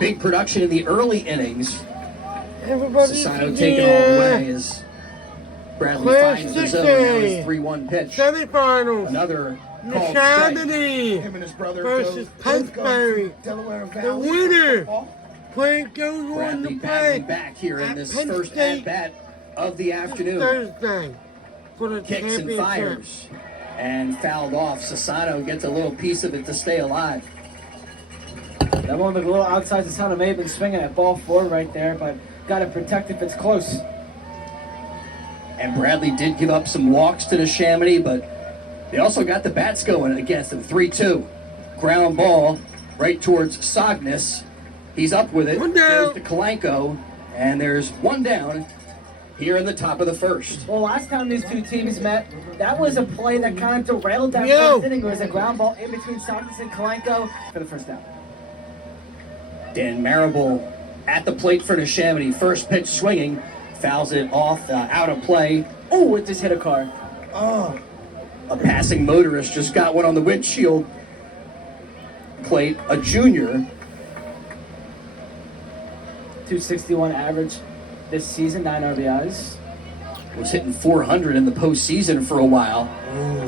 Big production in the early innings. Everybody Sasano taking all away as Bradley finds the zone. That was 3-1 pitch. Semifinals. Another called strike. Neshaminy Him and his brother versus Pennsbury. Delaware The Valley. winner. Point goes on Bradley the battling play back here in at this Penn first State at-bat of the afternoon. Thursday for the Kicks and championship. fires and fouled off. Sasano gets a little piece of it to stay alive. That one looked a little outside. Sasano may have been swinging at ball 4 right there, but got to protect if it's close. And Bradley did give up some walks to Neshaminy, but they also got the bats going against him. 3-2. Ground ball right towards Sognis. He's up with it. One down. Goes to Kalanko, and there's one down here in the top of the first. Well, last time these two teams met, that was a play that kind of derailed that Yo. first inning. It was a ground ball in between Sognis and Kalanko for the first down. Dan Marable at the plate for Neshaminy. First pitch swinging. Fouls it off, out of play. Oh, it just hit a car. Oh, A passing motorist just got one on the windshield plate. A junior. 261 average this season, 9 RBIs. Was hitting 400 in the postseason for a while.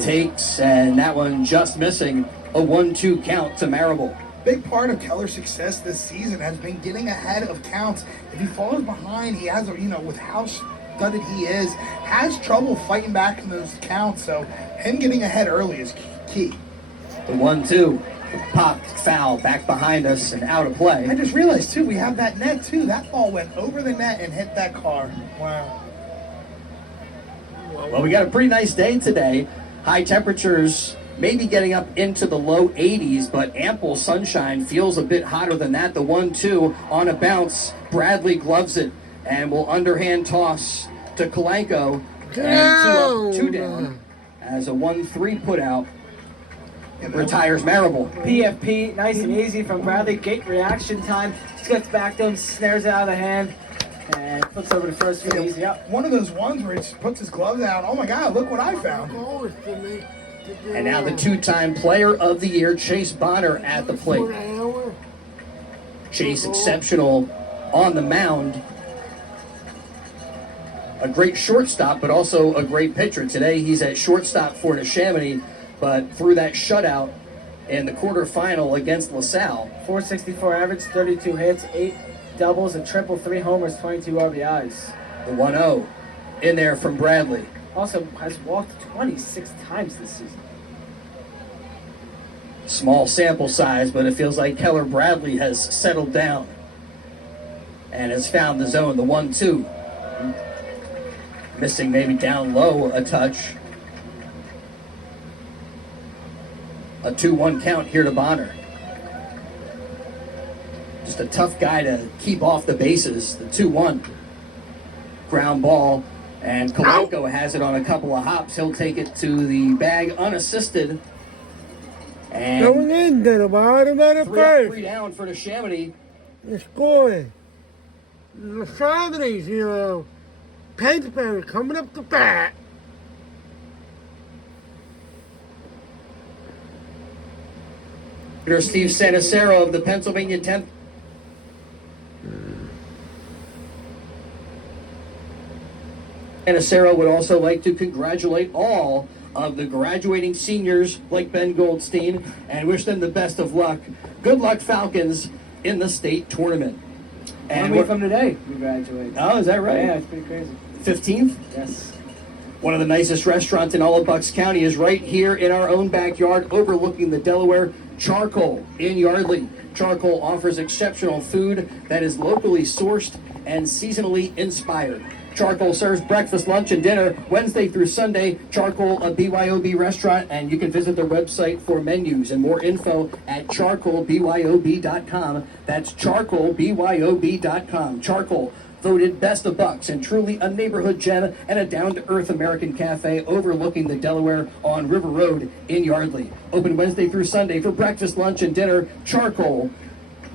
Takes, and that one just missing. A 1-2 count to Marable. big part of Keller's success this season has been getting ahead of counts. If he falls behind, he has, with how gutted he is, has trouble fighting back in those counts. So him getting ahead early is key. The 1-2 popped foul back behind us and out of play. I just realized too, we have that net too. That ball went over the net and hit that car. Wow. Well, we got a pretty nice day today. High temperatures maybe getting up into the low 80s, but ample sunshine. Feels a bit hotter than that. The 1-2 on a bounce. Bradley gloves it and will underhand toss to Kalanko. And 2 up, 2 down as a 1-3 put out. Retires Marable. PFP, nice and easy from Bradley. Gate reaction time. Just gets back to him, snares it out of the hand, and flips over to first for easy up. One of those ones where he just puts his gloves out. Oh my God, look what I found. And now the 2-time player of the year, Chase Bonner, at the plate. Chase exceptional on the mound. A great shortstop, but also a great pitcher. Today he's at shortstop for Neshaminy, but through that shutout in the quarterfinal against LaSalle. 464 average, 32 hits, 8 doubles, a triple, 3 homers, 22 RBIs. The 1-0 in there from Bradley. Also has walked 26 times this season. Small sample size, but it feels like Keller Bradley has settled down and has found the zone. The 1-2. Missing maybe down low a touch. A 2-1 count here to Bonner. Just a tough guy to keep off the bases. The 2-1. Ground ball. And Kalanko has it on a couple of hops. He'll take it to the bag unassisted. And Going in to the bottom of the 3 up, first. 3 down for Neshaminy. The scoring. The Neshaminy 0. Pennsbury coming up the bat. Here's Steve Sanacero of the Pennsylvania 10th. Sanacero would also like to congratulate all of the graduating seniors like Ben Goldstein and wish them the best of luck. Good luck, Falcons, in the state tournament. And 1 week from today, we graduate. Oh, is that right? Yeah, it's pretty crazy. 15th? Yes. One of the nicest restaurants in all of Bucks County is right here in our own backyard, overlooking the Delaware. Charcoal in Yardley. Charcoal offers exceptional food that is locally sourced and seasonally inspired. Charcoal serves breakfast, lunch, and dinner Wednesday through Sunday. Charcoal, a BYOB restaurant, and you can visit their website for menus and more info at charcoalbyob.com. That's charcoalbyob.com. Charcoal, voted best of Bucks and truly a neighborhood gem and a down-to-earth American cafe overlooking the Delaware on River Road in Yardley. Open Wednesday through Sunday for breakfast, lunch, and dinner. Charcoal,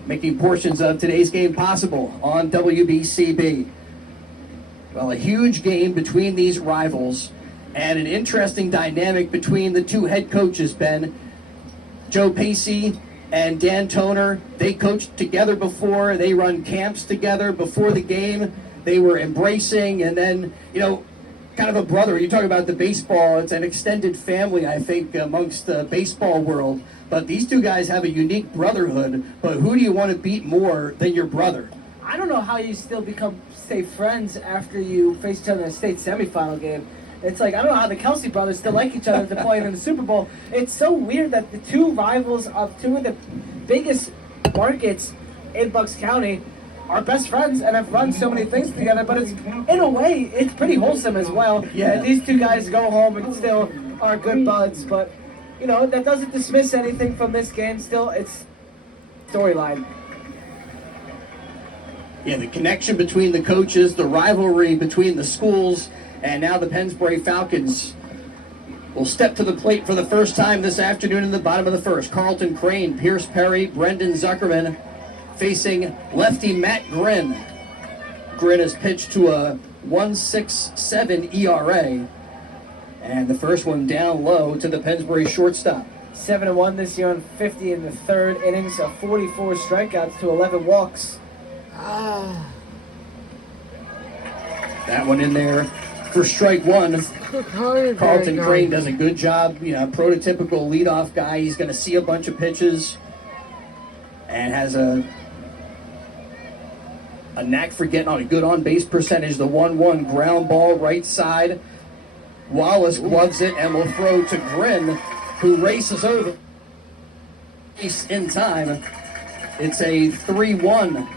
making portions of today's game possible on WBCB. Well, a huge game between these rivals and an interesting dynamic between the two head coaches, Ben. Joe Pacey and Dan Toner, they coached together before. They run camps together before the game. They were embracing, and then, kind of a brother. You talk about the baseball, it's an extended family, I think, amongst the baseball world. But these two guys have a unique brotherhood. But who do you want to beat more than your brother? I don't know how you still stay friends after you face each other in a state semifinal game. It's like, I don't know how the Kelsey brothers still like each other to play in the Super Bowl. It's so weird that the two rivals of two of the biggest markets in Bucks County are best friends and have run so many things together, but it's, in a way, it's pretty wholesome as well. Yeah. And these two guys go home and still are good buds, but, that doesn't dismiss anything from this game. Still, it's storyline. Yeah, the connection between the coaches, the rivalry between the schools, and now the Pennsbury Falcons will step to the plate for the first time this afternoon in the bottom of the first. Carlton Crane, Pierce Perry, Brendan Zuckerman facing lefty Matt Grin. Grin has pitched to a 1.67 ERA. And the first one down low to the Pennsbury shortstop. 7-1 this year on 50 in the third innings of 44 strikeouts to 11 walks. That one in there for strike one. Carlton Crane does a good job, prototypical leadoff guy. He's going to see a bunch of pitches and has a knack for getting on a good on-base percentage. The 1-1 ground ball right side. Wallace gloves it and will throw to Grin, who races over in time. It's a 3-1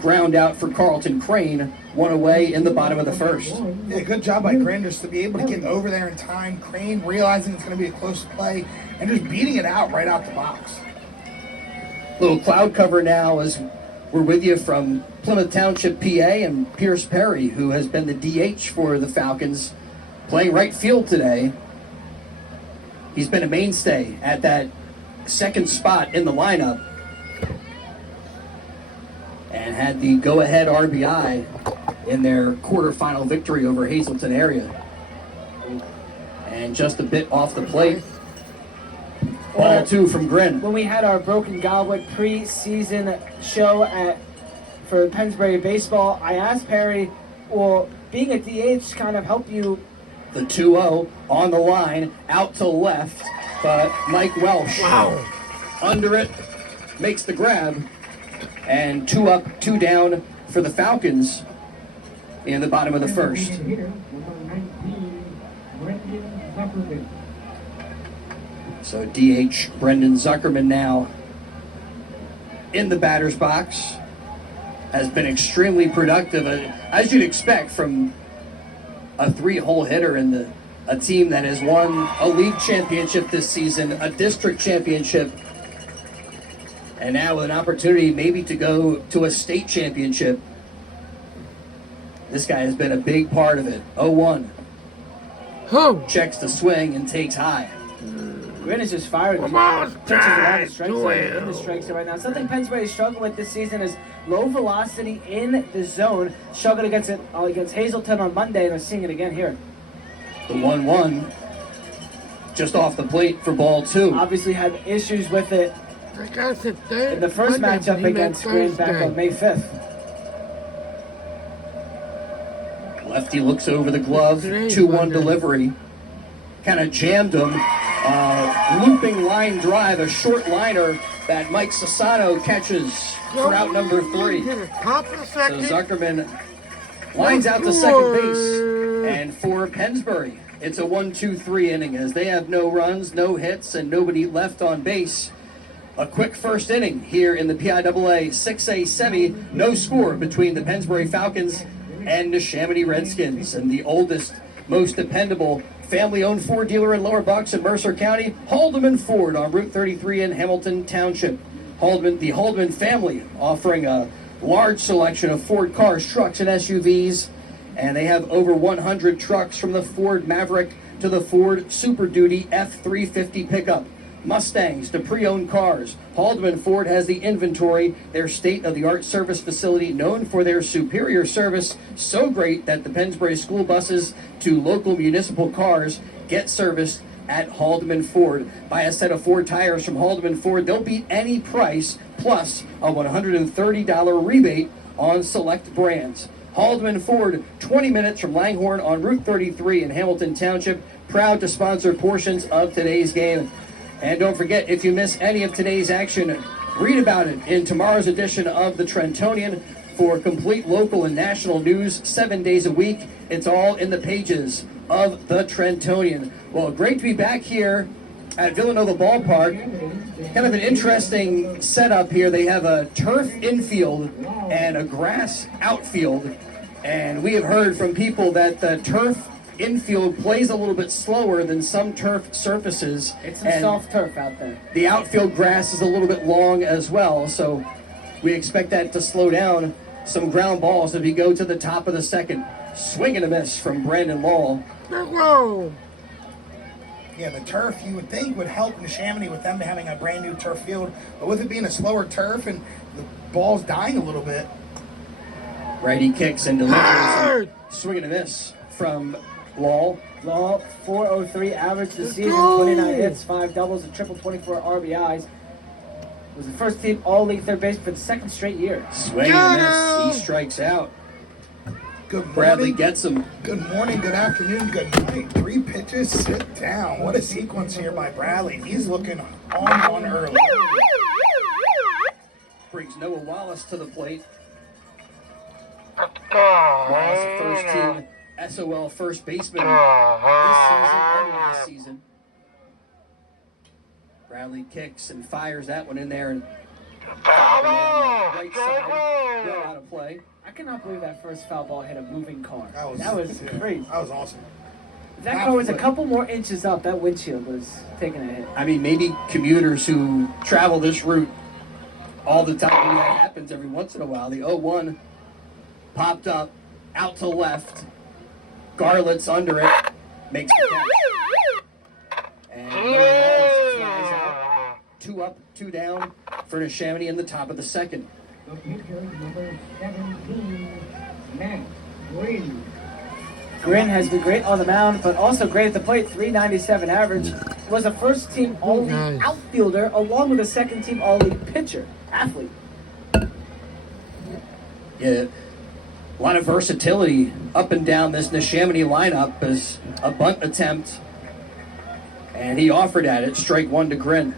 ground out for Carlton Crane, one away in the bottom of the first. Yeah, good job by Grin just to be able to get over there in time. Crane realizing it's going to be a close play and just beating it out right out the box. Little cloud cover now as we're with you from Plymouth Township, PA, and Pierce Perry, who has been the DH for the Falcons, playing right field today. He's been a mainstay at that second spot in the lineup and had the go-ahead RBI in their quarterfinal victory over Hazleton area. And just a bit off the plate. Ball two from Grin. When we had our Broken Goblet preseason show for Pennsbury baseball, I asked Perry, will being a DH kind of help you? The 2-0 on the line, out to left, but Mike Welsh under it, makes the grab, and 2 up, 2 down for the Falcons in the bottom of the first. So DH Brendan Zuckerman now in the batter's box, has been extremely productive, as you'd expect from a 3-hole hitter in a team that has won a league championship this season, a district championship, and now with an opportunity maybe to go to a state championship. This guy has been a big part of it. 0-1. Checks the swing and takes high. Grin is just firing. Pitches without the strike zone, in the strike zone right now. Something Pennsbury is struggling with this season is low velocity in the zone. Struggled against it against Hazleton on Monday, and we're seeing it again here. The 1-1 just off the plate for ball 2. Obviously had issues with it in the first matchup against Grin back on May 5th. Lefty looks over the glove, 2-1 delivery. Kind of jammed him. Looping line drive, a short liner that Mike Sassano catches for out number 3. So Zuckerman lines out to second base. And for Pennsbury, it's a 1-2-3 inning as they have no runs, no hits, and nobody left on base. A quick first inning here in the PIAA 6A semi. No score between the Pennsbury Falcons and Neshaminy Redskins. And the oldest, most dependable family-owned Ford dealer in Lower Bucks and Mercer County, Haldeman Ford on Route 33 in Hamilton Township. The Haldeman family offering a large selection of Ford cars, trucks, and SUVs. And they have over 100 trucks from the Ford Maverick to the Ford Super Duty F350 pickup. Mustangs to pre-owned cars. Haldeman Ford has the inventory, their state-of-the-art service facility known for their superior service, so great that the Pennsbury school buses to local municipal cars get serviced at Haldeman Ford. Buy a set of Ford tires from Haldeman Ford. They'll beat any price, plus a $130 rebate on select brands. Haldeman Ford, 20 minutes from Langhorne on Route 33 in Hamilton Township, proud to sponsor portions of today's game. And don't forget, if you miss any of today's action, read about it in tomorrow's edition of the Trentonian. For complete local and national news 7 days a week, it's all in the pages of the Trentonian. Well, great to be back here at Villanova Ballpark. Kind of an interesting setup here. They have a turf infield and a grass outfield. And we have heard from people that the turf infield plays a little bit slower than some turf surfaces. It's some soft turf out there. The outfield grass is a little bit long as well, so we expect that to slow down some ground balls as we go to the top of the second. Swing and a miss from Brandon Law. Whoa. Yeah, the turf you would think would help Neshaminy with them having a brand new turf field, but with it being a slower turf and the ball's dying a little bit. Righty kicks and delivers. Swing and a miss from Law. Law, 403 average this season, go. 29 hits, 5 doubles, a triple, 24 RBIs. Was the first team all-league third base for the second straight year. Swing and a miss. He strikes out. Good morning. Bradley gets him. Good morning, good afternoon, good night. 3 pitches, sit down. What a sequence here by Bradley. He's looking on one early. Brings Noah Wallace to the plate. Wallace, first team SOL first baseman this season and last season. Bradley kicks and fires that one in there and right side, well out of play. I cannot believe that first foul ball hit a moving car. That was crazy. That was awesome. If that car was a couple more inches up, that windshield was taking a hit. I mean, maybe commuters who travel this route all the time, maybe that happens every once in a while. The 0-1 popped up, out to left. Garlett's under it, makes the catch. And Noah flies out. 2 up, 2 down for Neshaminy in the top of the second. The pitcher, number 17, Matt Green. Grin has been great on the mound, but also great at the plate. 397 average. Was a first-team all-league outfielder, along with a second-team all-league pitcher, athlete. Yeah, a lot of versatility up and down this Neshaminy lineup as a bunt attempt. And he offered at it, strike 1 to Grin.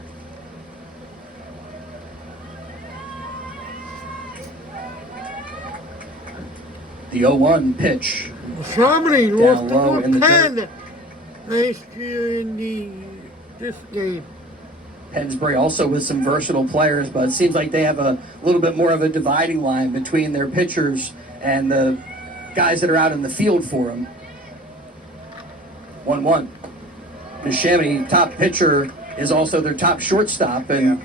The 0-1 pitch. Somebody lost low in the the pen last year in this game. Pennsbury also with some versatile players, but it seems like they have a little bit more of a dividing line between their pitchers and the guys that are out in the field for them. 1-1. Neshaminy, top pitcher, is also their top shortstop, and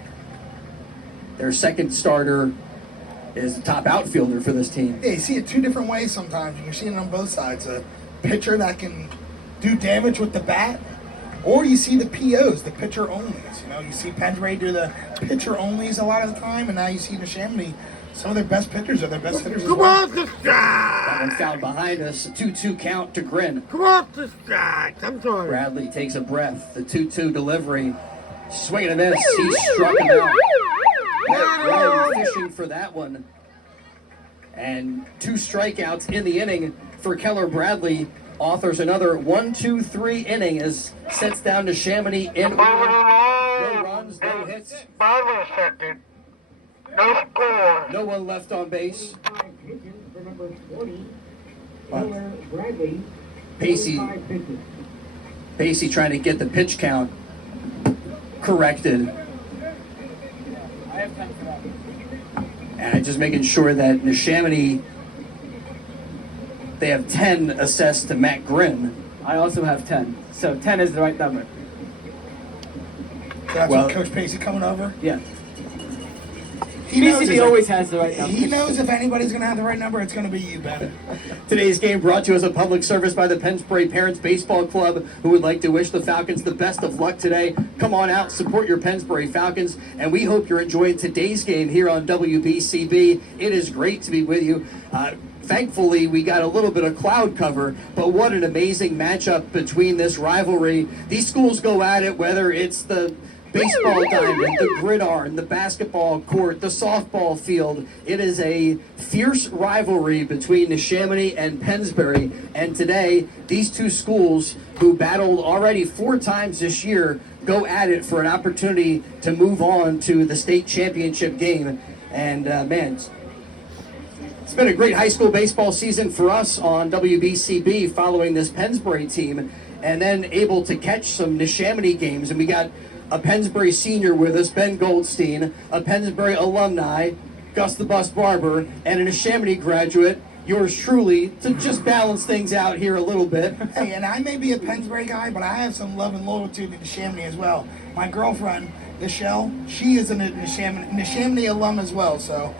their second starter is the top outfielder for this team. Yeah, you see it 2 different ways sometimes, and you're seeing it on both sides. A pitcher that can do damage with the bat, or you see the POs, the pitcher onlys. You know, you see Pennsbury do the pitcher onlys a lot of the time, and now you see Neshaminy. Some of their best pitchers are their best hitters as Come well. off the That strike! one fouled behind us. A 2-2 count to Grin. Come off the strike! I'm sorry. Bradley takes a breath. The 2-2 delivery. Swing and a miss. He struck him out. Matt Grin fishing for that one. And 2 strikeouts in the inning for Keller Bradley. Authors another 1-2-3 inning as sets down to Neshaminy in order. No runs, no hits. No score. No one left on base. 5 pitches for number 40, Keller Bradley. Pacey 5 pitches. Pacey trying to get the pitch count corrected. I have time for that. And just making sure that Neshaminy, they have 10 assessed to Matt Grin. I also have 10. So 10 is the right number. So that's Well- what Coach Pacey coming over. Yeah. He knows, PCB always has the right number. he knows if anybody's going to have the right number, it's going to be you, Ben. Today's game brought to you as a public service by the Pennsbury Parents Baseball Club, who would like to wish the Falcons the best of luck today. Come on out, support your Pennsbury Falcons, and we hope you're enjoying today's game here on WBCB. It is great to be with you. thankfully, we got a little bit of cloud cover, but what an amazing matchup between this rivalry. These schools go at it, whether it's the baseball diamond, the gridiron, the basketball court, the softball field. It is a fierce rivalry between Neshaminy and Pennsbury. And today, these two schools, who battled already 4 times this year, go at it for an opportunity to move on to the state championship game. And man, it's been a great high school baseball season for us on WBCB following this Pennsbury team, and then able to catch some Neshaminy games. And we got a Pennsbury senior with us, Ben Goldstein, a Pennsbury alumni, Gus the Bus Barber, and a Neshaminy graduate, yours truly, to just balance things out here a little bit. Hey, and I may be a Pennsbury guy, but I have some love and loyalty to Neshaminy as well. My girlfriend, Michelle, she is a Neshaminy alum as well, so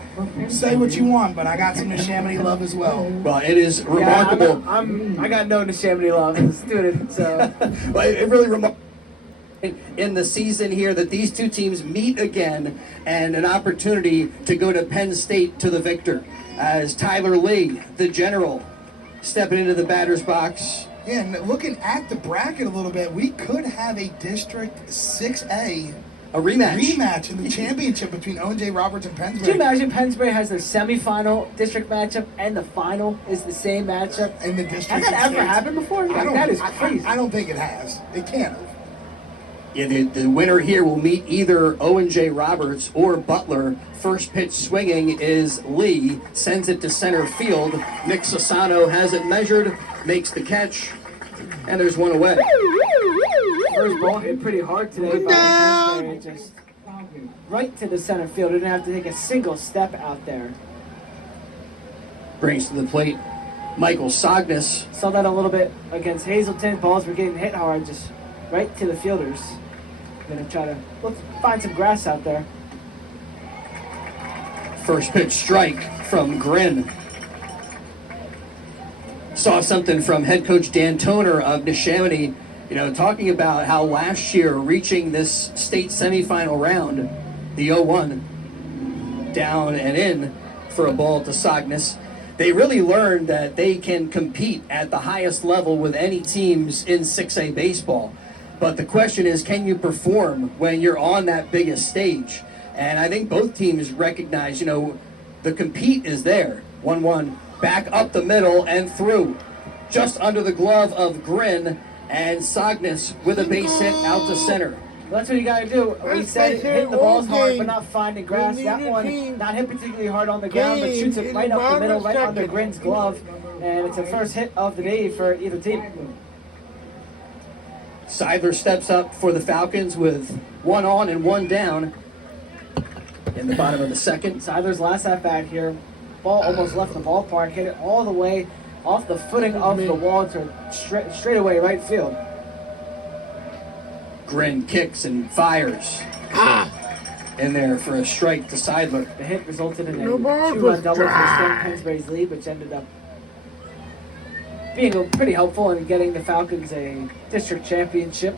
say what you want, but I got some Neshaminy love as well. Well, it is remarkable. I got no Neshaminy love as a student, so. Well, it really remarkable in the season here that these two teams meet again, and an opportunity to go to Penn State to the victor, as Tyler Lee, the general, stepping into the batter's box. Yeah, and looking at the bracket a little bit, we could have a District 6A A rematch. in the championship between O&J Roberts and Could you Pennsbury. imagine Pennsbury has their semifinal district matchup and the final is the same matchup? In the district. Has that ever states. happened before? I Like, don't, that is I- crazy. I don't think it has. It can't have. Yeah, the winner here will meet either Owen J. Roberts or Butler. First pitch swinging is Lee, sends it to center field. Nick Sassano has it measured, makes the catch, and there's one away. First ball hit pretty hard today by Pennsbury, just right to the center field. Didn't have to take a single step out there. Brings to the plate Michael Sognes. Saw that a little bit against Hazleton. Balls were getting hit hard, just right to the fielders. Gonna try to find some grass out there. First pitch strike from Grin. Saw something from head coach Dan Toner of Neshaminy, talking about how last year reaching this state semifinal round, the 0-1, down and in for a ball to Sognes. They really learned that they can compete at the highest level with any teams in 6A baseball. But the question is, can you perform when you're on that biggest stage? And I think both teams recognize, the compete is there. 1-1, back up the middle and through. Just under the glove of Grin, and Sognes with a base hit out to center. Well, that's what you gotta do. We said hitting the balls hard, but not finding grass. That one not hit particularly hard on the ground, but shoots it right up the middle, right under Grin's glove. And it's a first hit of the day for either team. Seidler steps up for the Falcons with 1 on and 1 down in the bottom of the second. Seidler's last at bat here. Ball almost left the ballpark. Hit it all the way off the footing of the wall to straight away right field. Grin kicks and fires in there for a strike to Seidler. The hit resulted in a No ball 2-run was double to dry. extend Pennsbury's lead, which ended up being pretty helpful in getting the Falcons a district championship.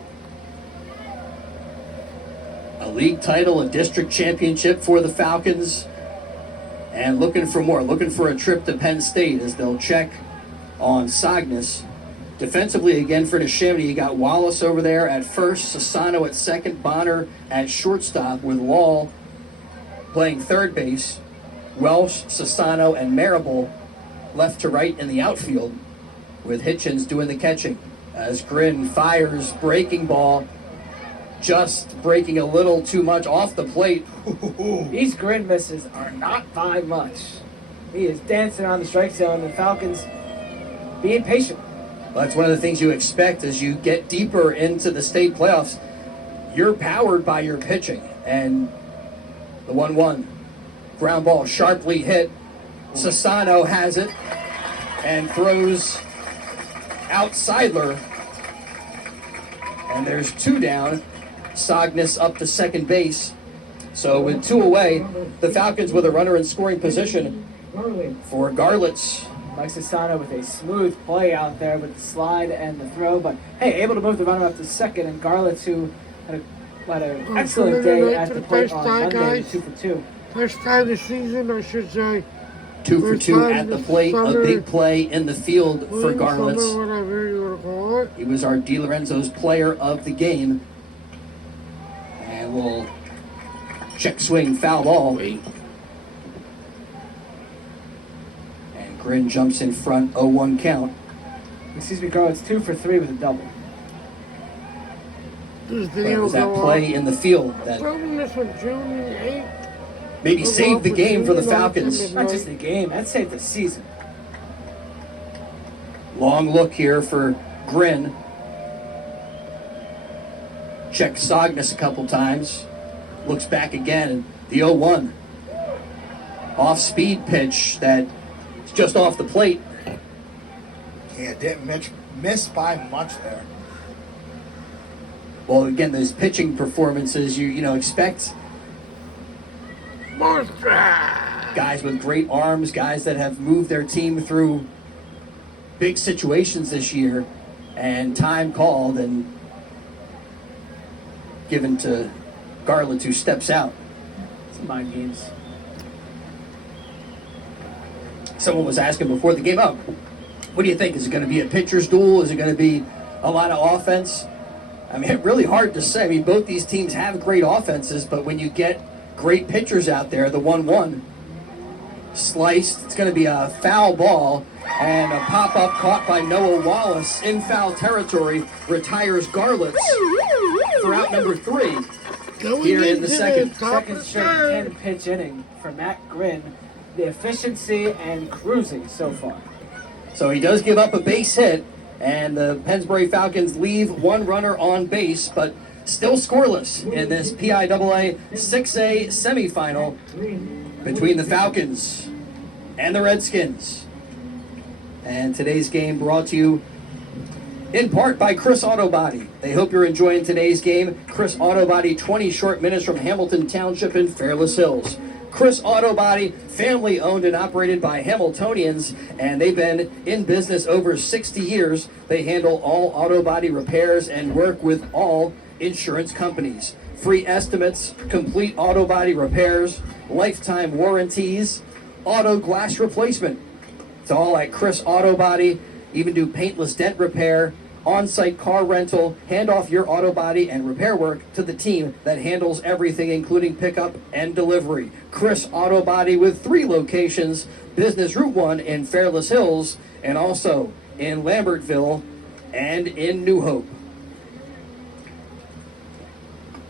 A league title, a district championship for the Falcons, and looking for more, looking for a trip to Penn State as they'll check on Sognes. Defensively again for Neshaminy, you got Wallace over there at first, Sassano at second, Bonner at shortstop with Wall playing third base, Welsh, Sassano, and Marable left to right in the outfield, with Hitchens doing the catching. As Grin fires breaking ball, just breaking a little too much off the plate. These Grin misses are not by much. He is dancing around the strike zone, and the Falcons being patient. That's one of the things you expect as you get deeper into the state playoffs. You're powered by your pitching. And the 1-1 ground ball sharply hit. Sassano has it and throws out Seidler. And there's 2 down. Sognes up to second base. So with 2 away, the Falcons with a runner in scoring position for Garlitz. Mike Sassano with a smooth play out there with the slide and the throw, but hey, able to move the runner up to second, and Garlitz, who had an excellent day at the plate on Monday, 2 for 2. First time this season, I should say, 2 for First 2 time at the this plate. A summer. big play in the field for Summer, Garlitz. whatever you want to call it. He was our DiLorenzo's player of the game. And we'll check swing, foul ball. And Grin jumps in front, 0-1 count. Excuse me, Carl, it's 2 for 3 with a double. This But it video was that go play up. in the field that Filming this on June 8th. maybe saved the game for the Falcons. Not just the game, that saved the season. Long look here for Grin. Check Sognus a couple times. Looks back again, and the 0-1. Off-speed pitch that's just off the plate. Yeah, didn't miss by much there. Well, again, those pitching performances, you expect Monster! guys with great arms, guys that have moved their team through big situations this year, and time called and given to Garlitz, who steps out. It's mind games. Someone was asking before the game, what do you think? Is it going to be a pitcher's duel? Is it going to be a lot of offense? I mean, it's really hard to say. I mean, both these teams have great offenses, but when you get great pitchers out there, the 1-1 sliced, it's going to be a foul ball, and a pop-up caught by Noah Wallace in foul territory retires Garlitz for out number 3 here in the second. Second straight 10-pitch inning for Matt Grin. The efficiency and cruising so far. So he does give up a base hit, and the Pennsbury Falcons leave one runner on base, but still scoreless in this PIAA 6A semifinal between the Falcons and the Redskins. And today's game brought to you in part by Chris Auto Body. They hope you're enjoying today's game. Chris Auto Body, 20 short minutes from Hamilton Township in Fairless Hills. Chris Auto Body, family owned and operated by Hamiltonians, and they've been in business over 60 years. They handle all auto body repairs and work with all insurance companies. Free estimates, complete auto body repairs, lifetime warranties, auto glass replacement. It's all at Chris Auto Body. Even do paintless dent repair, on-site car rental. Hand off your auto body and repair work to the team that handles everything, including pickup and delivery. Chris Auto Body with 3 locations: Business Route 1 in Fairless Hills, and also in Lambertville and in New Hope.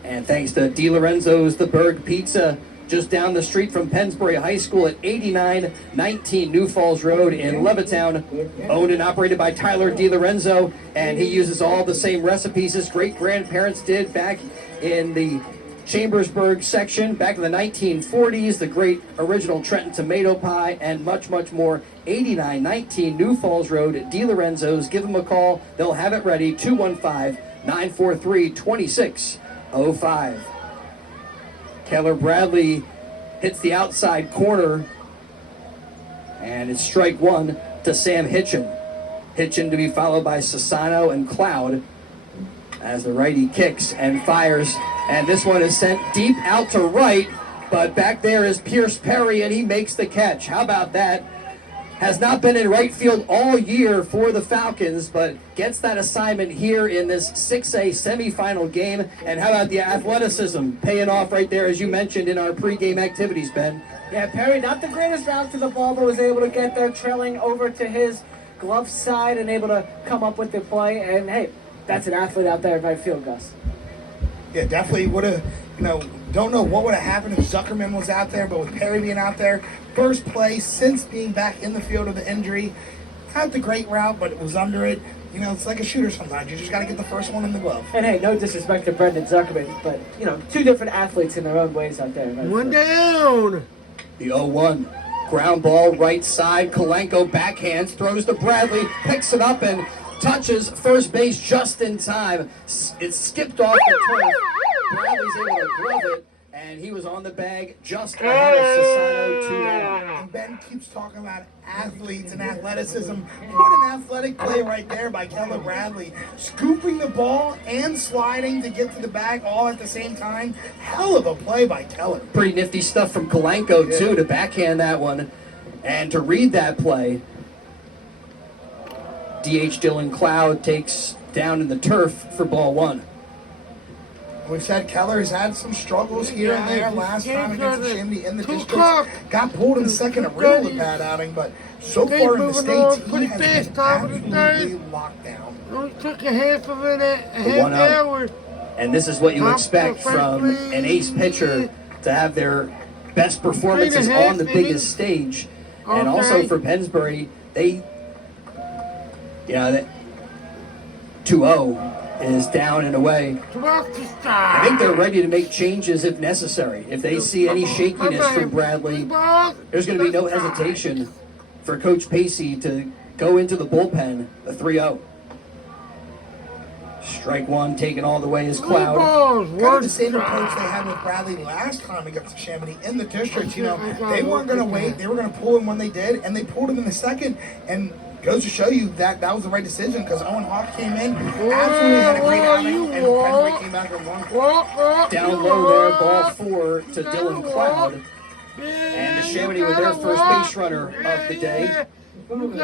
And thanks to DiLorenzo's The Berg Pizza, just down the street from Pennsbury High School at 8919 New Falls Road in Levittown, owned and operated by Tyler DiLorenzo, and he uses all the same recipes his great-grandparents did back in the Chambersburg section, back in the 1940s, the great original Trenton tomato pie, and much, much more. 8919 New Falls Road, DiLorenzo's. Give them a call. They'll have it ready, 215-943-2605. Keller Bradley hits the outside corner, and it's strike 1 to Sam Hitchin. Hitchin to be followed by Sassano and Cloud as the righty kicks and fires. And this one is sent deep out to right, but back there is Pierce Perry, and he makes the catch. How about that? Has not been in right field all year for the Falcons, but gets that assignment here in this 6A semifinal game. And how about the athleticism paying off right there, as you mentioned in our pregame activities, Ben? Yeah, Perry, not the greatest route to the ball, but was able to get there, trailing over to his glove side and able to come up with the play. And hey, that's an athlete out there in right field, Gus. Yeah, definitely would have, don't know what would have happened if Zuckerman was out there, but with Perry being out there, first play since being back in the field of the injury. Not the great route, but it was under it. It's like a shooter sometimes. You just got to get the first one in the glove. And hey, no disrespect to Brendan Zuckerman, but, 2 different athletes in their own ways out there. Right? One down. The 0-1. Ground ball right side. Kalenko backhands, throws to Bradley, picks it up and touches first base just in time. It skipped off the turf. Bradley's able to glove it, and he was on the bag just ahead of Sassano 2-0. And Ben keeps talking about athletes and athleticism. What an athletic play right there by Keller Bradley. Scooping the ball and sliding to get to the bag all at the same time. Hell of a play by Keller. Pretty nifty stuff from Kalenko, too, to backhand that one. And to read that play, DH Dylan Cloud takes down in the turf for ball one. We've said Keller's had some struggles here and there. Last time against Neshaminy in the district, got pulled in the second, a really bad outing, but so far in the state, he has been absolutely locked down. We took a half of it, a half One out. hour. And this is what you expect from an ace pitcher, to have their best performances on the biggest stage. And also for Pennsbury, they 2-0 is down and away. I think they're ready to make changes if necessary. If they see any shakiness from Bradley, there's going to be no hesitation for Coach Pacey to go into the bullpen, the 3-0. Strike one taken all the way is Cloud. Kind of the same approach they had with Bradley last time against Neshaminy in the district. You know, they weren't going to wait. They were going to pull him when they did, and they pulled him in the second. And goes to show you that that was the right decision, because Owen Hawk came in, absolutely had a great outing, and Pennsbury came back and won. Down low there, ball 4 to Dylan Cloud. And Neshaminy with their first base runner of the day. 2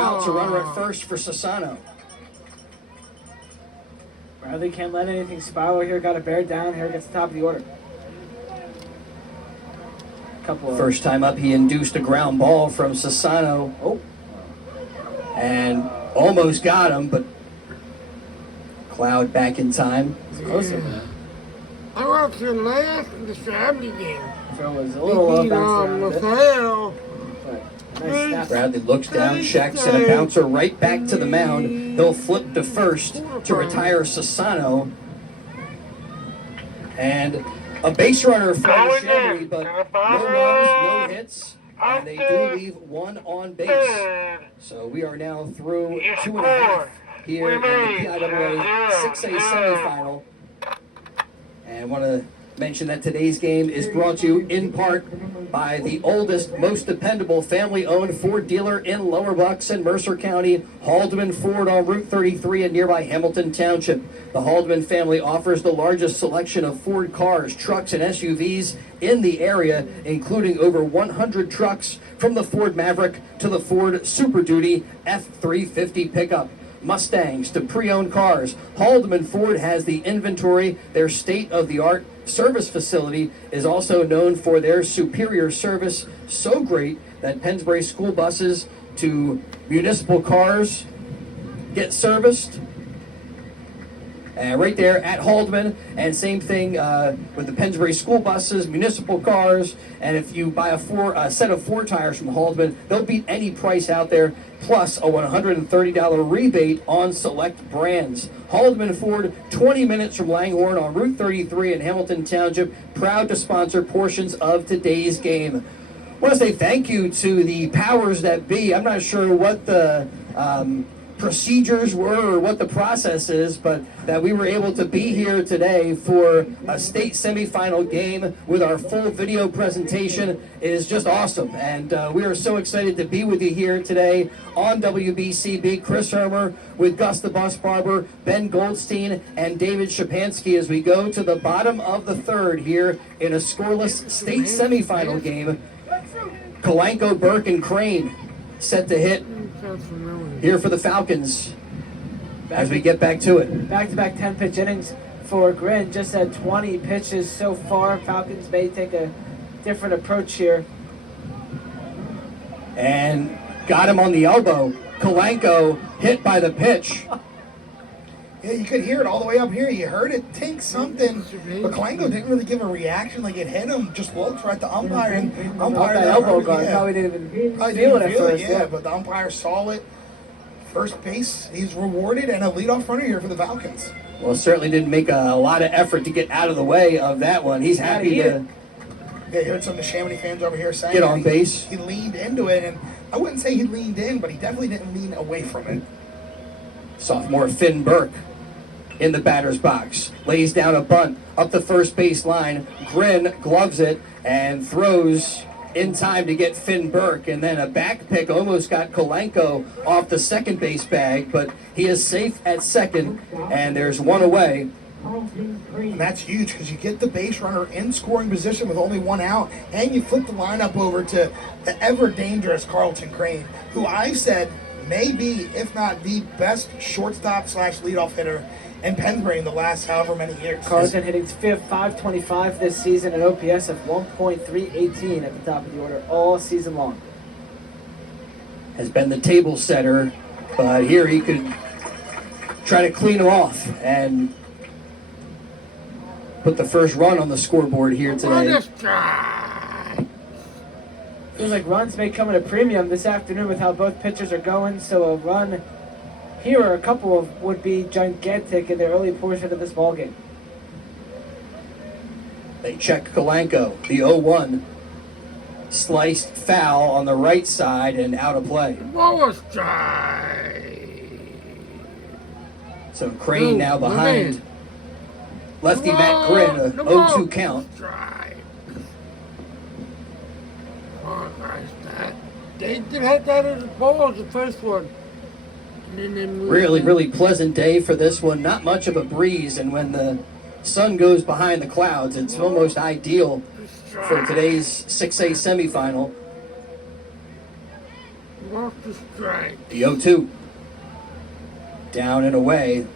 outs, a runner at first for Sassano. Bradley can't let anything spiral here. Got to bear down here. Gets the top of the order. First time up, he induced a ground ball from Sassano. And almost got him, but Cloud back in time. I watched the last of the family game. Throw was a little low bounce there. Bradley looks down, checks, and a bouncer right back to the mound. He'll flip to first to retire Sassano. And a base runner for Neshaminy, but no runs, no hits, and they do leave one on base. So we are now through 2.5 here in the PIAA 6A semifinal. And want to mention that today's game is brought to you in part by the oldest, most dependable family-owned Ford dealer in Lower Bucks and Mercer County, Haldeman Ford on Route 33 in nearby Hamilton Township. The Haldeman family offers the largest selection of Ford cars, trucks, and SUVs in the area, including over 100 trucks from the Ford Maverick to the Ford Super Duty F-350 pickup. Mustangs to pre-owned cars. Haldeman Ford has the inventory. Their state-of-the-art service facility is also known for their superior service, so great that Pennsbury school buses to municipal cars get serviced. Right there at Haldeman, and same thing with the Pennsbury school buses, municipal cars, and if you buy a set of 4 tires from Haldeman, they'll beat any price out there, plus a $130 rebate on select brands. Haldeman Ford, 20 minutes from Langhorne on Route 33 in Hamilton Township, proud to sponsor portions of today's game. I want to say thank you to the powers that be. I'm not sure what the procedures were or what the process is, but that we were able to be here today for a state semifinal game with our full video presentation is just awesome. And we are so excited to be with you here today on WBCB. Chris Hermer with Gus the Bus Barber, Ben Goldstein, and David Shapansky as we go to the bottom of the third here in a scoreless state semifinal game. Kalanko, Burke, and Crane set to hit here for the Falcons as we get back to it. Back-to-back 10-pitch innings for Grin. Just had 20 pitches so far. Falcons may take a different approach here. And got him on the elbow. Kalanko hit by the pitch. Yeah, you could hear it all the way up here. You heard it tink something, but Kalanko didn't really give a reaction like it hit him. Just looked right at the umpire, and umpire that elbow guard probably didn't even feel it at first. Yeah, but the umpire saw it. First base, he's rewarded, and a leadoff runner here for the Falcons. Well, certainly didn't make a lot of effort to get out of the way of that one. He's happy to Yeah, you heard some of the Neshaminy fans over here saying get on base. He leaned into it, and I wouldn't say he leaned in, but he definitely didn't lean away from it. Sophomore Finn Burke in the batter's box. Lays down a bunt up the first base line. Grin gloves it and throws in time to get Finn Burke. And then a back pick almost got Kalanko off the second base bag, but he is safe at second, and there's one away. Carlton Crane. And that's huge because you get the base runner in scoring position with only one out, and you flip the lineup over to the ever dangerous Carlton Crane, who I've said may be, if not the best shortstop / leadoff hitter in Pennsbury in the last however many years. Carlton hitting 525 this season, an OPS of 1.318 at the top of the order all season long. Has been the table setter, but here he could try to clean him off and put the first run on the scoreboard here today. Feels like runs may come at a premium this afternoon with how both pitchers are going, so a run here or a couple of would be gigantic in the early portion of this ballgame. They check Kalanko, the 0-1. Sliced foul on the right side and out of play. So Crane now behind lefty Matt Grin, a 0-2 count. They did have that as a ball as the first one. Really pleasant day for this one. Not much of a breeze, and when the sun goes behind the clouds, it's almost ideal for today's 6A semifinal. The 0-2. Down and away.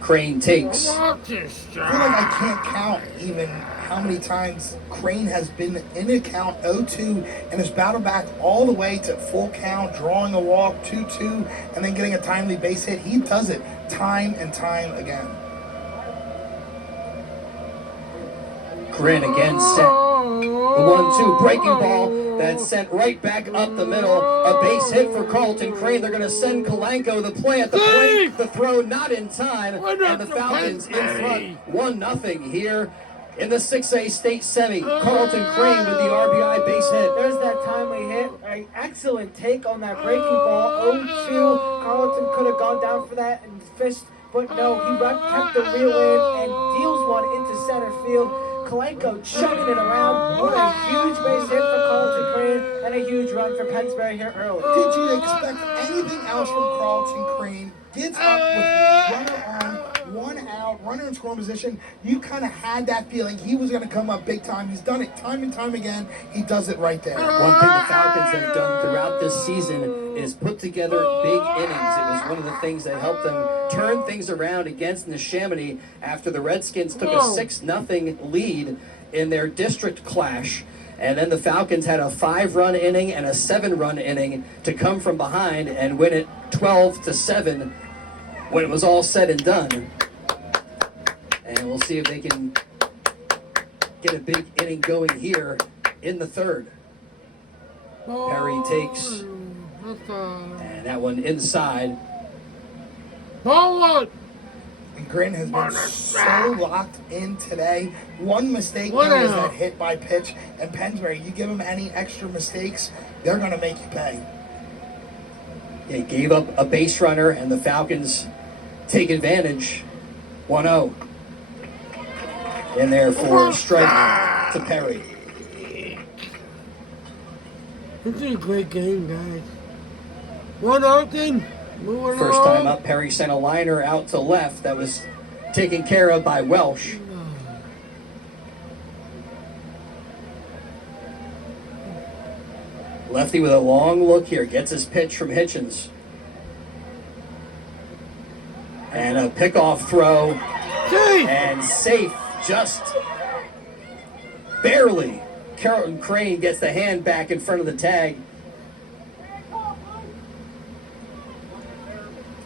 Crane takes. I feel like I can't count even how many times Crane has been in a count 0-2 and has battled back all the way to full count, drawing a walk, 2-2, and then getting a timely base hit. He does it time and time again. Grin again set. The 1-2 breaking ball that's sent right back up the middle. A base hit for Carlton Crane. They're going to send Kalanko the play at the plate. The throw not in time. And the Falcons in front 1-0 here in the 6A state semi. Carlton Crane with the RBI base hit. There's that timely hit. An excellent take on that breaking ball. 0-2. Carlton could have gone down for that and fished, but no, he kept the reel in and deals one into center field. Kalanko chugging it around. What a huge base hit for Carlton Crane and a huge run for Pennsbury here early. Did you expect anything else from Carlton Crane? Gets up with runner on, one out, runner in scoring position. You kind of had that feeling he was going to come up big time. He's done it time and time again. He does it right there. One thing the Falcons have done throughout this season is put together big innings. It was one of the things that helped them turn things around against Neshaminy after the Redskins took a 6-0 lead in their district clash. And then the Falcons had a 5-run inning and a 7-run inning to come from behind and win it 12-7 when it was all said and done. And we'll see if they can get a big inning going here in the third. Perry takes, and that one inside. And Grin has been so locked in today. One mistake was that hit by pitch. And Pennsbury, you give them any extra mistakes, they're going to make you pay. He gave up a base runner, and the Falcons take advantage. 1-0. In there for a strike to Perry. This is a great game, guys. 1-0. First time up, Perry sent a liner out to left that was taken care of by Welsh. Lefty with a long look here, gets his pitch from Hitchens. And a pickoff throw, and safe, just barely. Carlton Crane gets the hand back in front of the tag.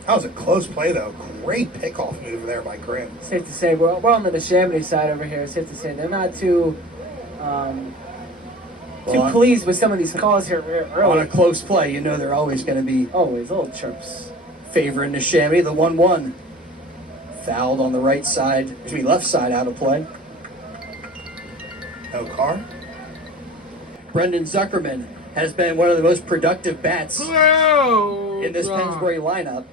That was a close play, though. Great pickoff move there by Grin. Safe to say, we're on the Neshaminy side over here. Safe to say they're not too pleased with some of these calls here early. On a close play, you know they're always going to be always little chirps. favoring Neshaminy, the 1-1. Fouled on the right side, left side, out of play. No car. Brendan Zuckerman has been one of the most productive bats in this Pennsbury lineup,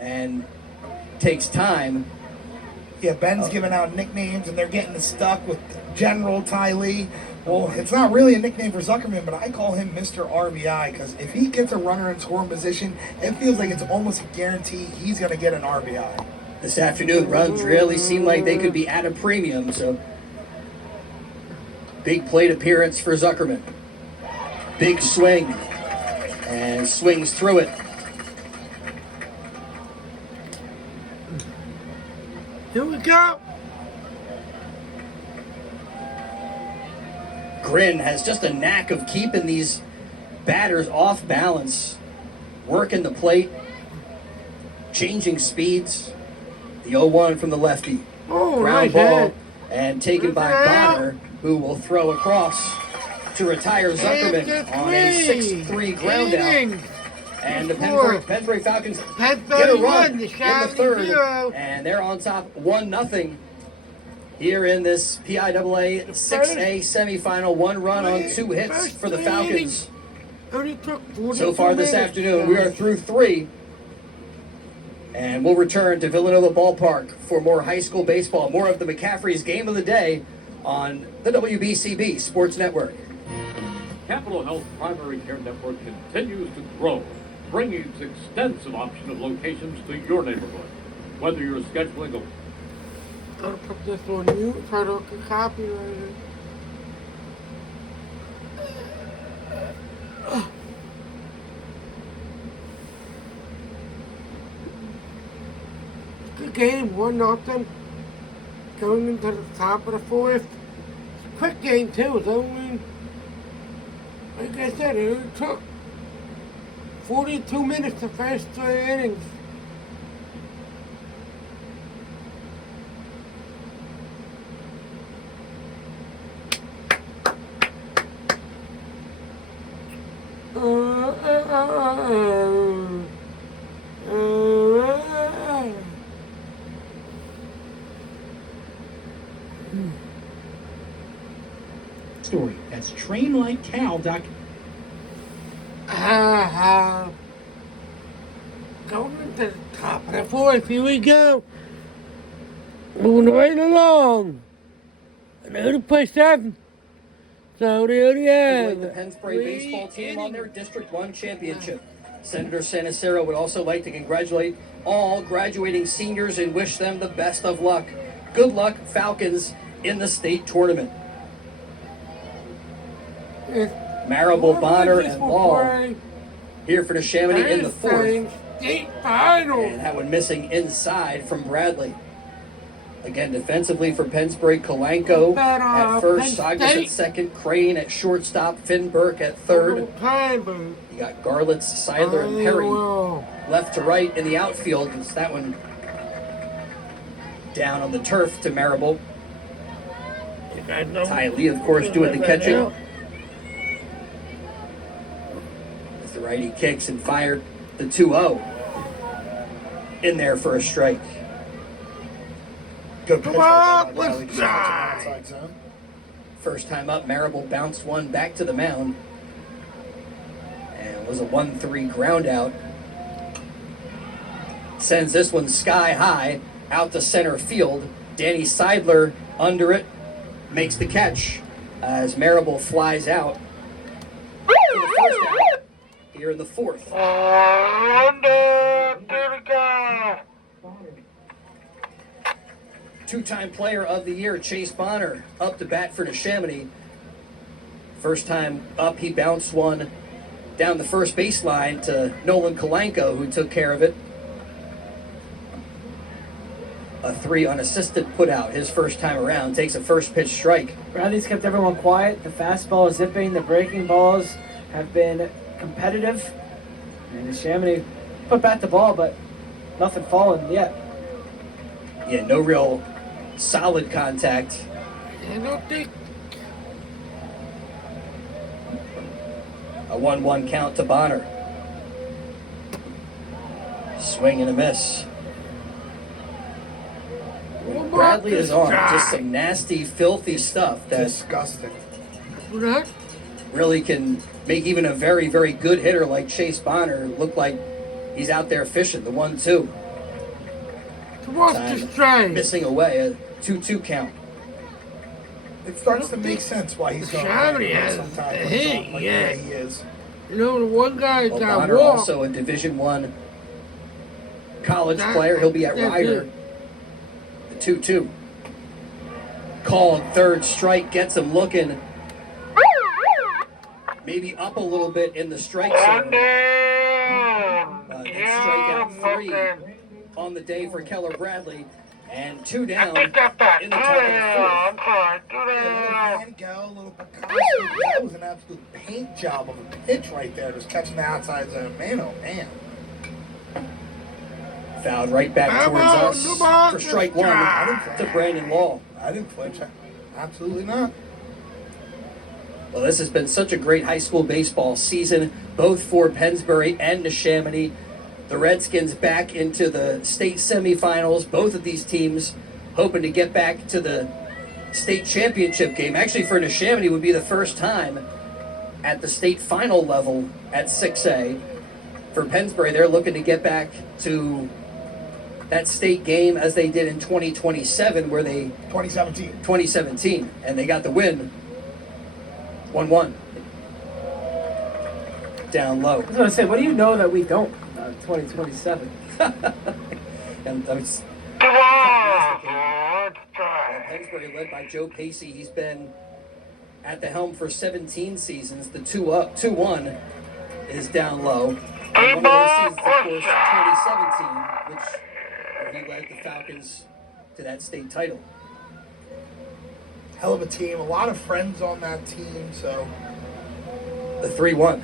and takes time. Yeah, Ben's giving out nicknames, and they're getting stuck with General Ty Lee. Well, it's not really a nickname for Zuckerman, but I call him Mr. RBI, because if he gets a runner in scoring position, it feels like it's almost a guarantee he's going to get an RBI. This afternoon, runs really seem like they could be at a premium, so big plate appearance for Zuckerman. Big swing, and swings through it. Here we go. Grin has just a knack of keeping these batters off balance, working the plate, changing speeds. The 0-1 from the lefty. Oh, Ground nice ball, hit. and taken by Bonner, who will throw across to retire Zuckerman on a 6-3 ground out. And the Pennsbury Falcons get a run in the third, and they're on top 1-0 here in this PIAA 6A semifinal. 1 run on 2 hits for the Falcons. So far this afternoon, we are through 3. And we'll return to Villanova Ballpark for more high school baseball, more of the McCaffrey's Game of the Day on the WBCB Sports Network. Capital Health Primary Care Network continues to grow, bringing its extensive option of locations to your neighborhood. Whether you're scheduling a... Gotta put this on mute so I don't get copyrighted. Good game, 1-0. Going into the top of the 4th. It's a quick game too. It's only, like I said, it only took 42 minutes the first 3 innings. Story. That's trainlikecal.com. Going into the top of the 4th, here we go. Moving right along. Another push 7. So there you Like the have Pennsbury baseball team on their District 1 championship. Senator Sanacero would also like to congratulate all graduating seniors and wish them the best of luck. Good luck, Falcons, in the state tournament. Marable, Bonner, and Ball here for Neshaminy in the 4th. State final. And that one missing inside from Bradley. Again, defensively for Pennsbury, Kalanko at first, Sagas at second, Crane at shortstop, Finn Burke at third. You got Garlitz, Seidler, and Perry left to right in the outfield. It's that one down on the turf to Marable. Ty Lee, of course, doing the catching. As the righty kicks and fired the 2-0 in there for a strike. Good Come on, let's try. outside zone. First time up, Marable bounced one back to the mound. And it was a 1-3 ground out. Sends this one sky high out to center field. Danny Seidler under it makes the catch as Marable flies out for the first out here in the 4th. Two-time player of the year, Chase Bonner, up to bat for Neshaminy. First time up, he bounced one down the first baseline to Nolan Kalanko, who took care of it. A 3 unassisted put out his first time around, takes a first pitch strike. Bradley's kept everyone quiet. The fastball is zipping. The breaking balls have been competitive. And Neshaminy put back the ball, but nothing falling yet. Yeah, no real solid contact. I don't think. A 1-1 count to Bonner. Swing and a miss. When Bradley is on, just some nasty, filthy stuff that Disgusting. What? really can make even a very, very good hitter like Chase Bonner look like he's out there fishing. The 1-2. What's the strike? Missing away, a 2-2 count. It starts to make sense why he's going Neshaminy has sometimes a when he's hit, on like yeah. the way he is. You know, the one guy Well, got Bonner walked. also a Division I college player. He'll be at That's Ryder it. 2-2. Called third strike, gets him looking. Maybe up a little bit in the strike zone. It's strikeout 3 on the day for Keller Bradley. And 2 down in the top of the 4th. Van Gogh, a little Picasso. That was an absolute paint job of a pitch right there, just catching the outside zone. Man, oh man. Fouled right back towards us for strike 1 to Brandon Law. I didn't flinch. Absolutely not. Well, this has been such a great high school baseball season, both for Pennsbury and Neshaminy. The Redskins back into the state semifinals. Both of these teams hoping to get back to the state championship game. Actually, for Neshaminy, would be the first time at the state final level at 6A. For Pennsbury, they're looking to get back to that state game as they did in 2027, where they 2017, and they got the win. 1-1. Down low. I was going to say, what do you know that we don't? 2027. And that was Pennsbury, led by Joe Pacey. He's been at the helm for 17 seasons. The 2-1 is down low. And one of those seasons, of course, 2017, which he led the Falcons to that state title. Hell of a team. A lot of friends on that team, so. The 3-1.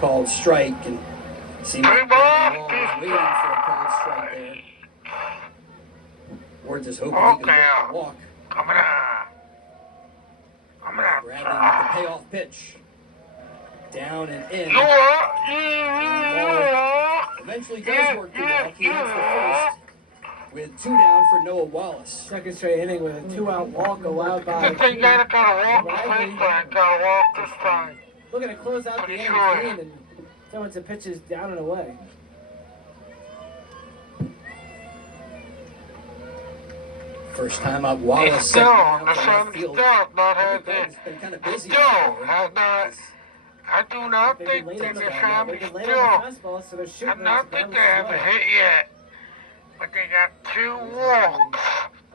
Called strike, and seemed like Brandon Law was waiting for a called strike there. Ward just hoping he could work the walk. Bradley with the payoff pitch. Down and in. And Law eventually does work the walk. He hits the first with 2 down for Noah Wallace. Second straight inning with a 2-out walk allowed by Riley. Looking to close out the inning clean and throwing some pitches down and away. First time up, Wallace set out to left field. Everybody's been kind of busy out there. I do not think that the Shammy still have not think they have a hit yet. But they got 2 walks.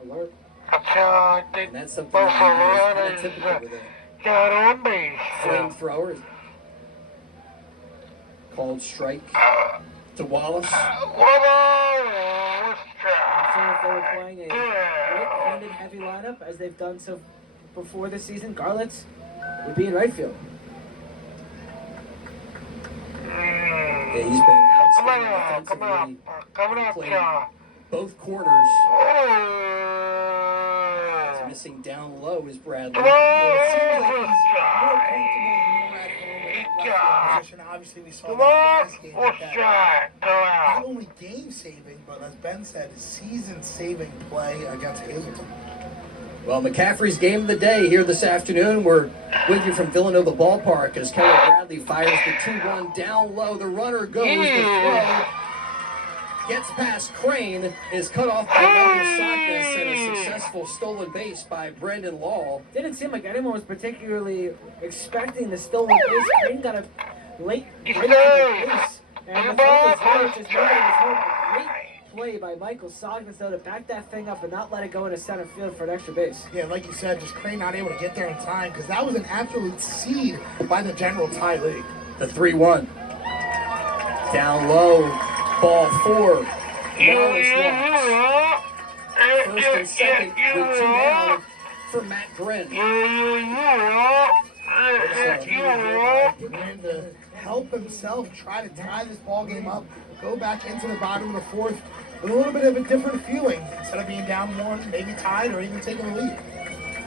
Alert. I think And that's both something of that them is kind of typical with got on base. a flamethrower. Called strike to Wallace. So if they were playing a right-handed heavy lineup, as they've done so before this season, Garlitz would be in right field. Yeah, he's been outstanding defensively. Played both corners. He's missing down low is Bradley. It seems like he's more comfortable more at home in that left field position. Obviously, we saw that last game. Not only game-saving, but as Ben said, season-saving play against Hazleton. Well, McCaffrey's game of the day here this afternoon. We're with you from Villanova Ballpark as Keller Bradley fires the 2-1 down low. The runner goes to throw. Gets past Crane, is cut off by Michael Sockness, and a successful stolen base by Brandon Law. Didn't seem like anyone was particularly expecting the stolen base. Crane got a late break to the base, and the throw was there, just nobody was home. Great play by Michael Sockness, though, to back that thing up and not let it go into center field for an extra base. Yeah, like you said, just Crane not able to get there in time because that was an absolute seed by the General Ty League. The 3-1. Down low, ball 4. Wallace walks. First and second with 2 down for Matt Grin. Grin to help himself try to tie this ball game up, go back into the bottom of the 4th with a little bit of a different feeling instead of being down 1, maybe tied, or even taking the lead.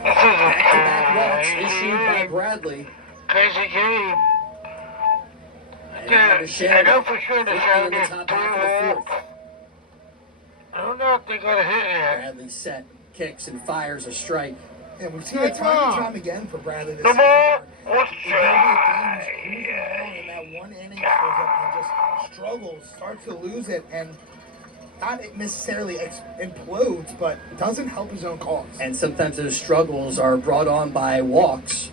Back-to-back walks issued by Bradley. Crazy game. I know for sure the in the Shammy top half of the 4th. I don't know if they got a hit yet. Bradley set, kicks, and fires a strike. Yeah, we've seen it time and time again for Bradley this season. Where he cruising along in that 1 inning, shows up and just struggles, starts to lose it, and not necessarily implodes, but doesn't help his own cause. And sometimes those struggles are brought on by walks.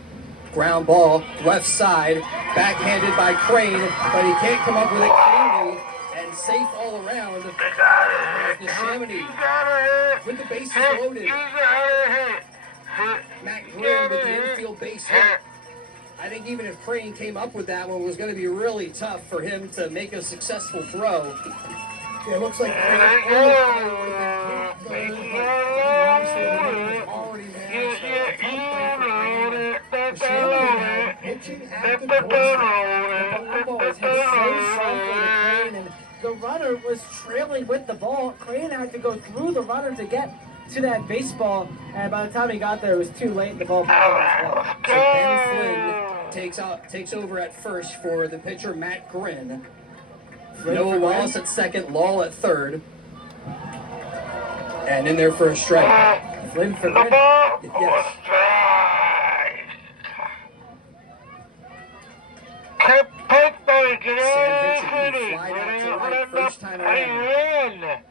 Ground ball, left side, backhanded by Crane, but he can't come up with it cleanly, and safe all around. Neshaminy with the bases loaded. Matt Grimm with the infield base hit. I think even if Crane came up with that one, it was going to be really tough for him to make a successful throw. Yeah, it looks like Crane's only already there. So pitching at the course. The ball was hit so softly to Crane, and the runner was trailing with the ball. Crane had to go through the runner to get to that baseball, and by the time he got there, it was too late. The ball as well. So Ben Flynn takes over at first for the pitcher Matt Grin. Noah Wallace at second, Lal at third, and in there for a strike. Flynn for Grin. Yes. Sam Hitchens flied out to right first time around.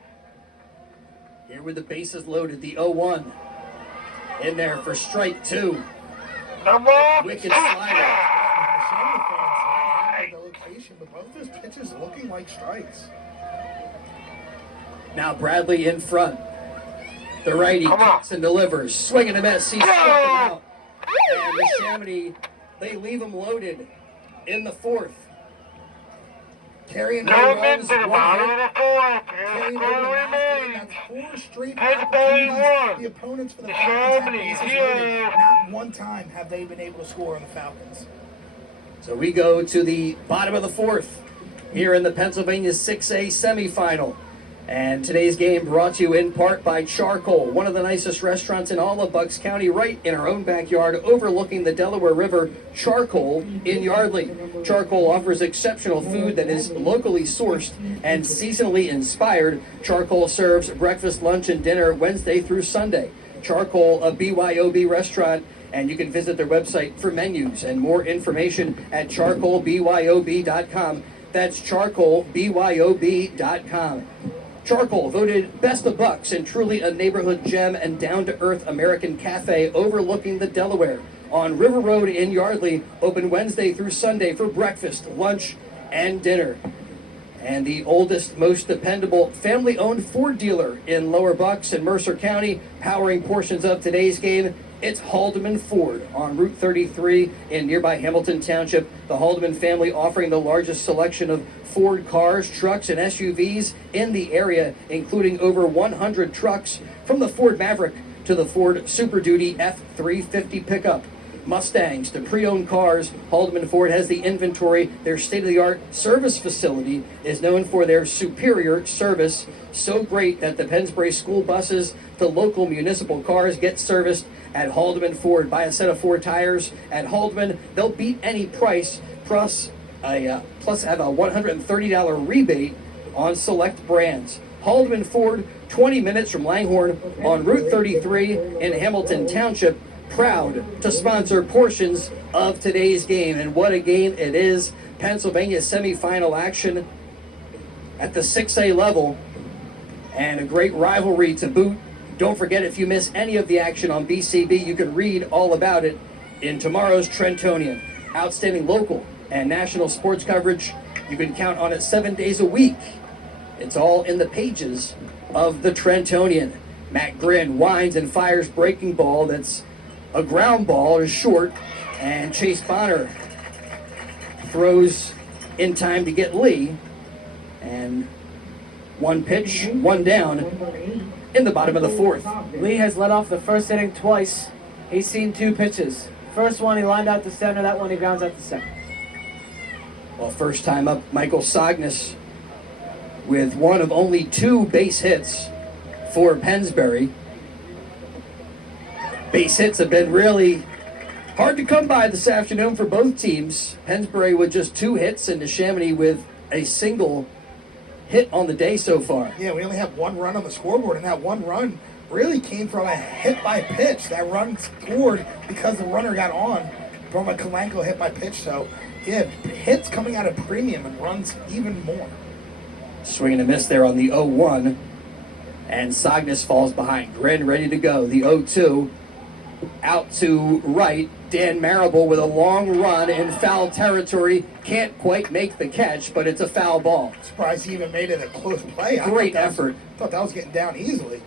Here with the bases loaded, the 0-1. In there for strike two. Wicked slider. The location, but both those pitches looking like strikes. Now Bradley in front. The righty kicks and delivers. Swing and a miss. He's struck him out. And Neshaminy, they leave him loaded in the fourth. Carrying no runs, one hit. Carrying over the last game. That's four straight opportunities. The opponents for the Falcons have bases loaded. Not one time have they been able to score on the Falcons. So we go to the bottom of the fourth here in the Pennsylvania 6A semifinal. And today's game brought to you in part by Charcoal, one of the nicest restaurants in all of Bucks County, right in our own backyard, overlooking the Delaware River. Charcoal in Yardley. Charcoal offers exceptional food that is locally sourced and seasonally inspired. Charcoal serves breakfast, lunch, and dinner Wednesday through Sunday. Charcoal, a BYOB restaurant, and you can visit their website for menus and more information at charcoalbyob.com. That's charcoalbyob.com. Charcoal, voted best of Bucks and truly a neighborhood gem and down-to-earth American cafe overlooking the Delaware on River Road in Yardley, open Wednesday through Sunday for breakfast, lunch, and dinner. And the oldest, most dependable family-owned Ford dealer in Lower Bucks and Mercer County, powering portions of today's game. It's Haldeman Ford on Route 33 in nearby Hamilton Township. The Haldeman family offering the largest selection of Ford cars, trucks, and SUVs in the area, including over 100 trucks from the Ford Maverick to the Ford Super Duty F-350 pickup. Mustangs to pre-owned cars, Haldeman Ford has the inventory. Their state-of-the-art service facility is known for their superior service, so great that the Pennsbury school buses to local municipal cars get serviced at Haldeman Ford. Buy a set of Ford tires at Haldeman. They'll beat any price, plus have a $130 rebate on select brands. Haldeman Ford, 20 minutes from Langhorne on Route 33 in Hamilton Township, proud to sponsor portions of today's game. And what a game it is. Pennsylvania semifinal action at the 6A level, and a great rivalry to boot. Don't forget, if you miss any of the action on BCB, you can read all about it in tomorrow's Trentonian. Outstanding local and national sports coverage. You can count on it 7 days a week. It's all in the pages of the Trentonian. Matt Grin winds and fires breaking ball that's a ground ball, is short, and Chase Bonner throws in time to get Lee. And one pitch, one down in the bottom of the fourth. Lee has led off the first inning twice. He's seen two pitches. First one he lined out to center, that one he grounds out to second. Well, first time up, Michael Sognes with one of only two base hits for Pennsbury. Base hits have been really hard to come by this afternoon for both teams. Pennsbury with just two hits and Neshaminy with a single hit on the day so far. Yeah, we only have one run on the scoreboard, and that one run really came from a hit by pitch. That run scored because the runner got on from a Kalenko hit by pitch. So, yeah, hits coming out of premium and runs even more. Swing and a miss there on the 0-1. And Sognes falls behind. Grin ready to go. The 0-2 out to right. Dan Marable with a long run in foul territory. Can't quite make the catch, but it's a foul ball. Surprised he even made it a close play. Great effort. Thought that was getting down easily.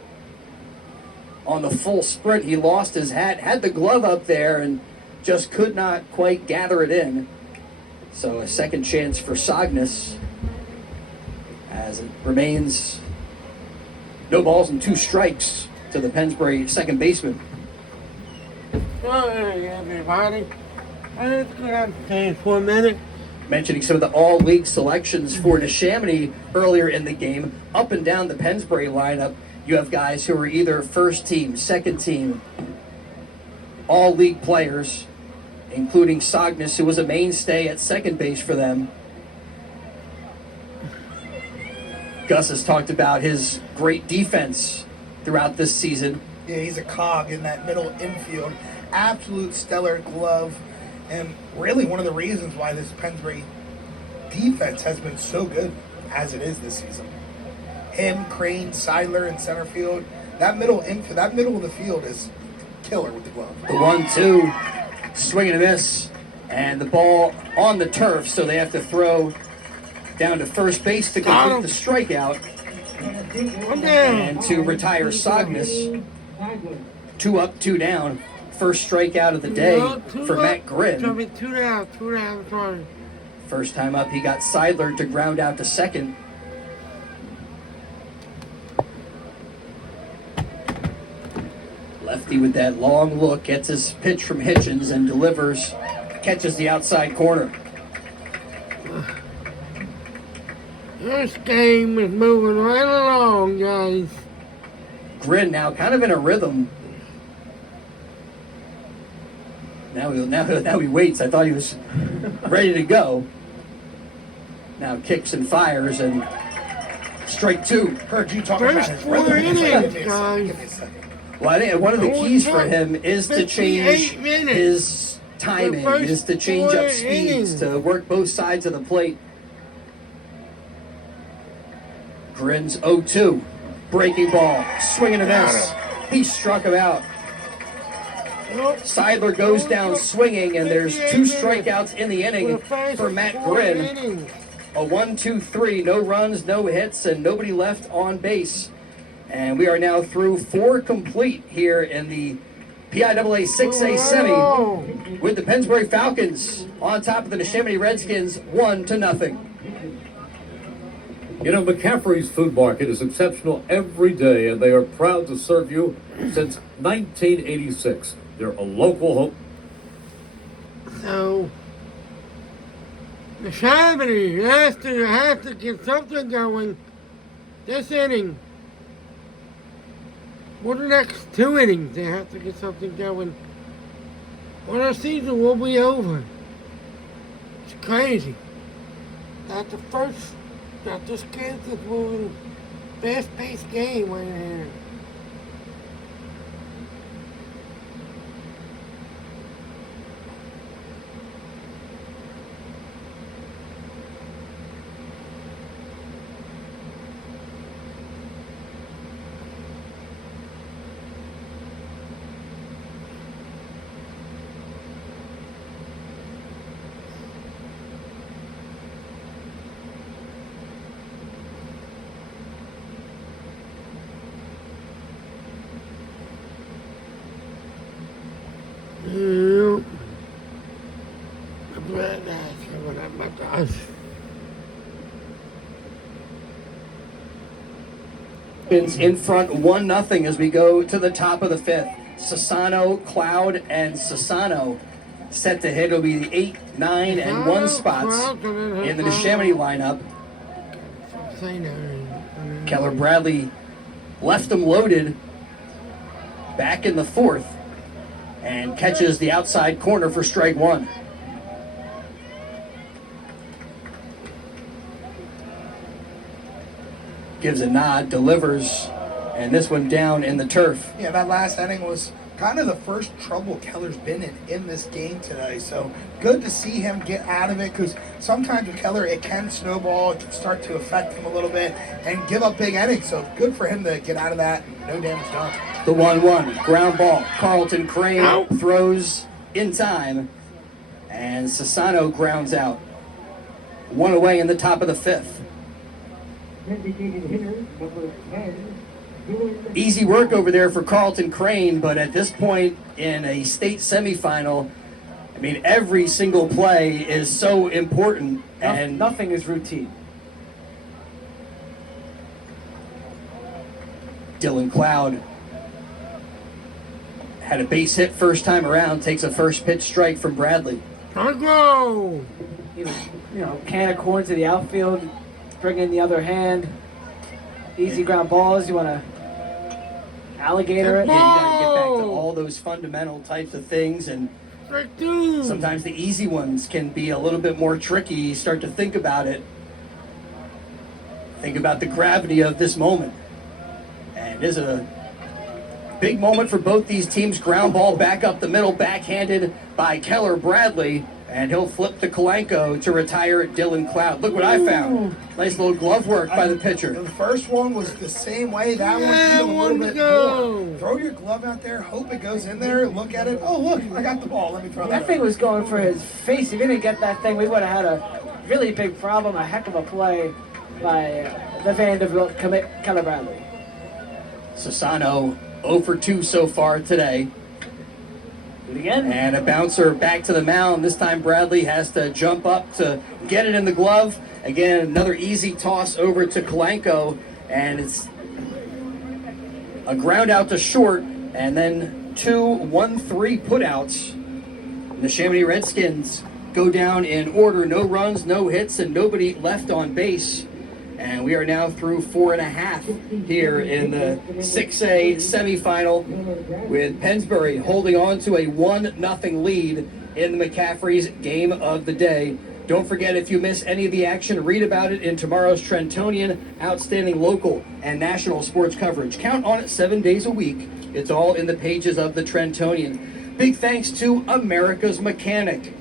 On the full sprint, he lost his hat, had the glove up there, and just could not quite gather it in. So a second chance for Sognus, as it remains no balls and 2 strikes to the Pennsbury second baseman. Hey, everybody. Let's go downstairs for a minute. Mentioning some of the all-league selections for Neshaminy earlier in the game, up and down the Pennsbury lineup, you have guys who are either first team, second team, all-league players, including Sognus, who was a mainstay at second base for them. Gus has talked about his great defense throughout this season. Yeah, he's a cog in that middle infield. Absolute stellar glove. And really one of the reasons why this Pennsbury defense has been so good as it is this season. Him, Crane, Seidler in center field. That middle of the field is killer with the glove. The 1-2, swing and a miss, and the ball on the turf, so they have to throw down to first base to complete the strikeout and to retire Sognus. 2 up, 2 down. First strikeout of the day for Matt Grin. 2 down, sorry. First time up, he got Seidler to ground out to second. Lefty with that long look, gets his pitch from Hitchens and delivers, catches the outside corner. This game is moving right along, guys. Grin now kind of in a rhythm. Now he waits. I thought he was ready to go. Now kicks and fires, and strike 2. Heard you talking about his 4 rhythm. innings, Give me a guys. second. Well, I think one of the keys for him is to change 58 minutes. his timing, The first is to change 4 up speeds, innings. to work both sides of the plate. Grin's 0-2. Breaking ball. Swing and a miss. He struck him out. Seidler goes down swinging, and there's 2 strikeouts in the inning for Matt Grin. A 1-2-3, no runs, no hits, and nobody left on base. And we are now through 4 complete here in the PIAA 6A semi with the Pennsbury Falcons on top of the Neshaminy Redskins 1-0. You know, McCaffrey's Food Market is exceptional every day, and they are proud to serve you since 1986. They're a local home. So, Neshaminy has to get something going this inning. For the next 2 innings, they have to get something going. Or the season will be over. It's crazy. That this kid's is moving fast-paced game right here. In front 1-0 as we go to the top of the 5th. Sassano, Cloud, and Sassano set to hit. It'll be the 8, 9, and 1 spots in the Neshaminy lineup. Keller Bradley left them loaded back in the 4th and catches the outside corner for strike 1. Gives a nod, delivers, and this one down in the turf. Yeah, that last inning was kind of the first trouble Keller's been in this game today. So good to see him get out of it, because sometimes with Keller it can snowball, it can start to affect him a little bit and give up big innings. So good for him to get out of that. No damage done. The 1-1 ground ball. Carlton Crane throws in time, and Sassano grounds out. One away in the top of the fifth. Designated hitter number 10, Dylan Easy work over there for Carlton Crane, but at this point in a state semifinal, I mean, every single play is so important, and Nothing is routine. Dylan Cloud had a base hit first time around, takes a first pitch strike from Bradley. Go! He was, can of corn to the outfield, bring in the other hand. Easy ground balls. You want to alligator it. And you gotta get back to all those fundamental types of things, and Strike two! sometimes the easy ones can be a little bit more tricky. You start to think about it. Think about the gravity of this moment. And it is a big moment for both these teams. Ground ball back up the middle, backhanded by Keller Bradley. And he'll flip to Kalenko to retire Dylan Cloud. Look what I found. Nice little glove work by the pitcher. The first one was the same way. That Yeah, one's even a one little to bit go. more. Throw your glove out there, hope it goes in there, look at it. Oh, look, I got the ball. Let me throw That that thing over. was going for his face. If he didn't get that thing, we would have had a really big problem. A heck of a play by the Vanderbilt Keller Bradley. Sassano 0 for 2 so far today. Do it again. And a bouncer back to the mound. This time Bradley has to jump up to get it in the glove. Again, another easy toss over to Kalenko. And it's a ground out to short. And then 2-1-3 putouts. Neshaminy Redskins go down in order. No runs, no hits, and nobody left on base. And we are now through 4.5 here in the 6A semifinal, with Pennsbury holding on to a 1-0 lead in the McCaffrey's game of the day. Don't forget, if you miss any of the action, read about it in tomorrow's Trentonian. Outstanding local and national sports coverage. Count on it 7 days a week. It's all in the pages of the Trentonian. Big thanks to America's Mechanic.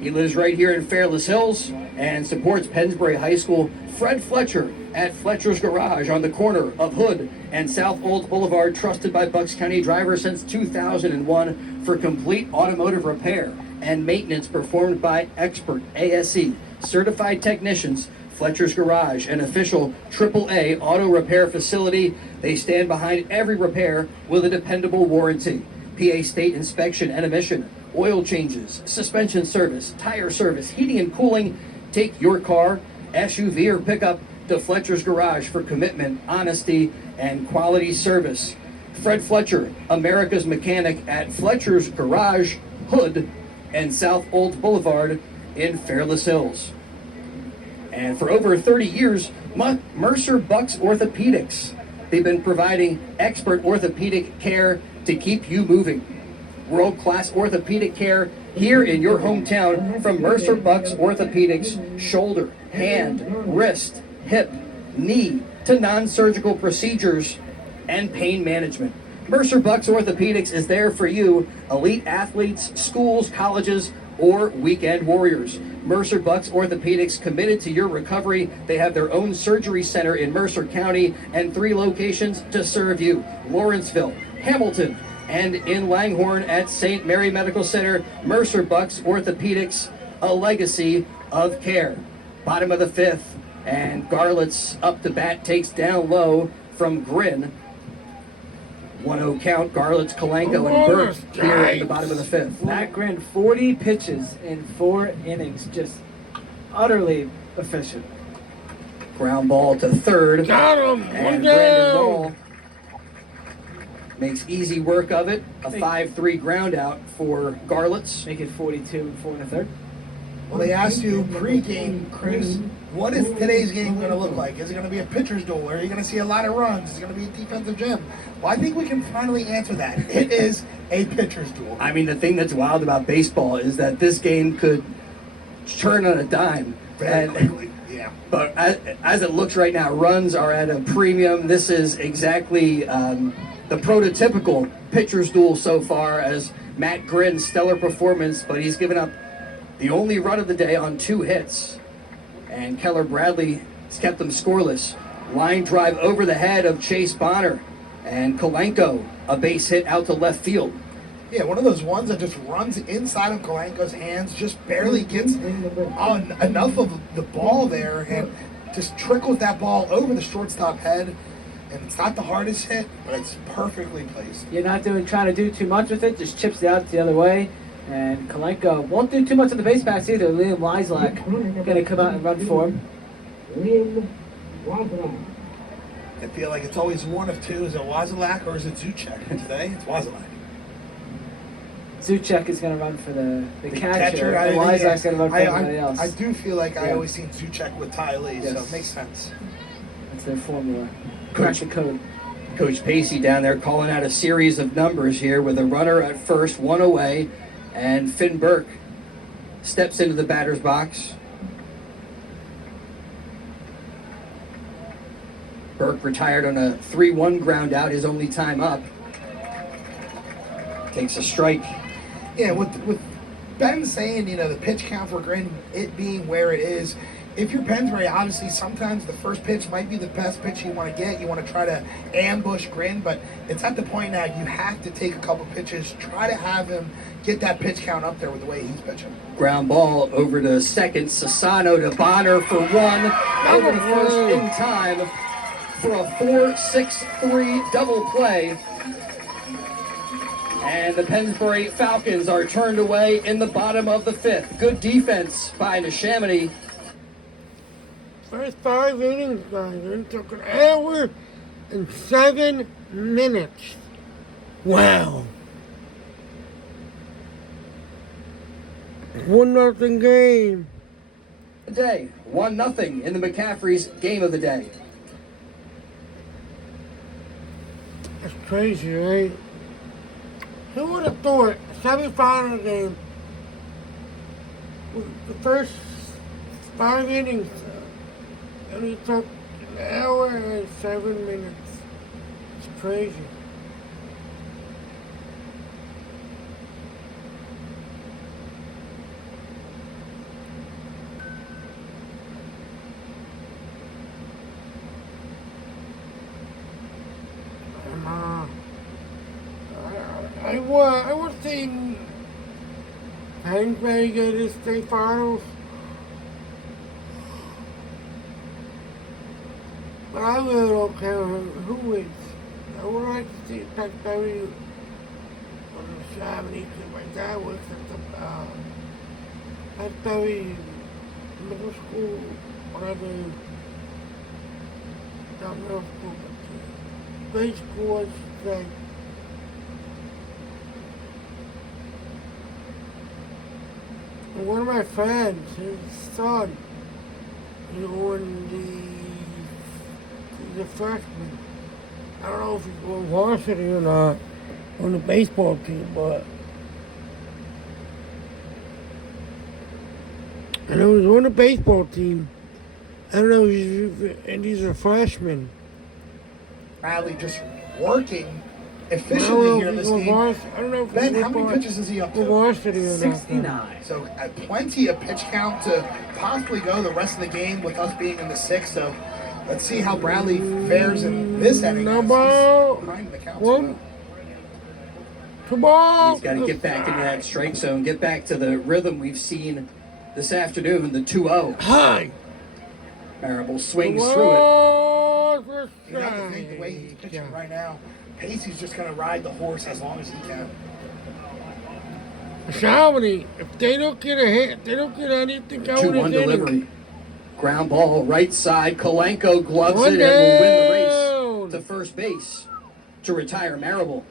He lives right here in Fairless Hills and supports Pennsbury High School. Fred Fletcher at Fletcher's Garage on the corner of Hood and South Olds Boulevard, trusted by Bucks County drivers since 2001 for complete automotive repair and maintenance performed by expert ASE certified technicians. Fletcher's Garage, an official AAA auto repair facility. They stand behind every repair with a dependable warranty. PA state inspection and emission, oil changes, suspension service, tire service, heating and cooling. Take your car, SUV, or pickup to Fletcher's Garage for commitment, honesty, and quality service. Fred Fletcher, America's Mechanic at Fletcher's Garage, Hood, and South Olds Boulevard in Fairless Hills. And for over 30 years, Mercer Bucks Orthopedics. They've been providing expert orthopedic care to keep you moving. World-class orthopedic care here in your hometown from Mercer Bucks Orthopedics. Shoulder, hand, wrist, hip, knee, to non-surgical procedures and pain management. Mercer Bucks Orthopedics is there for you, elite athletes, schools, colleges, or weekend warriors. Mercer Bucks Orthopedics, committed to your recovery. They have their own surgery center in Mercer County and 3 locations to serve you: Lawrenceville, Hamilton, and in Langhorne at St. Mary Medical Center. Mercer Bucks Orthopedics, a legacy of care. Bottom of the 5th, and Garlett's up to bat, takes down low from Grin. 1-0 count. Garlett's, Kalenko, and Burke here in the bottom of the 5th. Matt Grin, 40 pitches in 4 innings, just utterly efficient. Ground ball to third. Got him! And One Brandon down! Wall makes easy work of it. A 5-3 ground out for Garlett's. Make it 42 and 4 1/3. Well, they asked you pre-game, Chris, what is today's game going to look like? Is it going to be a pitcher's duel? Are you going to see a lot of runs? Is it going to be a defensive gym? Well, I think we can finally answer that. It is a pitcher's duel. I mean, the thing that's wild about baseball is that this game could turn on a dime. Very And- quickly, yeah. But as it looks right now, runs are at a premium. This is exactly the prototypical pitcher's duel so far, as Matt Grin's stellar performance, but he's given up the only run of the day on 2 hits. And Keller Bradley has kept them scoreless. Line drive over the head of Chase Bonner. And Kalenko, a base hit out to left field. Yeah, one of those ones that just runs inside of Kalenko's hands, just barely gets on enough of the ball there, and just trickles that ball over the shortstop head. And it's not the hardest hit, but it's perfectly placed. You're not trying to do too much with it, just chips it out the other way. And Kalenko won't do too much on the base pass either. Liam Weislak going to come out and run for him. Liam Wazalak. I feel like it's always one of two. Is it Wazalak or is it Zuchek? Today, it's Wazalak. Zuchek is going to run for the catcher. I And think, Weislak's going to run for everybody else. I do feel like I Yeah. always seen Zuchek with Ty Lee, so Yes. it makes sense. That's their formula. Crack the code. Coach Pacey down there calling out a series of numbers here with a runner at first, one away, and Finn Burke steps into the batter's box. Burke retired on a 3-1 ground out, his only time up. Takes a strike. Yeah, with Ben saying, the pitch count for Grin, it being where it is, if you're Pennsbury, obviously sometimes the first pitch might be the best pitch you want to get. You want to try to ambush Grin, but it's at the point now you have to take a couple pitches, try to have him get that pitch count up there with the way he's pitching. Ground ball over to second, Sassano to Bonner for one, over to first in time for a 4-6-3 double play. And the Pennsbury Falcons are turned away in the bottom of the fifth. Good defense by Neshaminy. First 5 innings, guys. It took an hour and 7 minutes. Wow. 1-0 game. Today, 1-0 in the McCaffrey's game of the day. That's crazy, right? Who would have thought a semifinal game, the first 5 innings, only took an hour and 7 minutes. It's crazy. I was seeing Pennsbury get his state finals. But I really don't care who wins. I would like to see Pennsbury or Neshaminy, because my dad works at the Pennsbury middle school, whatever. Not middle school, but grade school, I should say. And one of my friends, his son, he's a freshman. I don't know if he's going varsity or not on the baseball team, but I know he's on the baseball team. I don't know, and he's a freshman. Bradley just working efficiently here in this game. I don't know if Ben, how many pitches is he up to? Varsity or not. 69. So plenty of pitch count to possibly go the rest of the game with us being in the sixth. So let's see how Bradley fares in this inning. No He's ball. behind the count. One. Come on. He's got to get back into that strike zone, get back to the rhythm we've seen this afternoon, the 2-0. High. Marable swings through it. You have to think the way he's pitching right now, Pacey's just going to ride the horse as long as he can. Neshaminy, if they don't get a hit, they don't get anything going. 2-1 delivery. Ground ball, right side. Kalenko gloves it and will win the race to first base to retire Marable.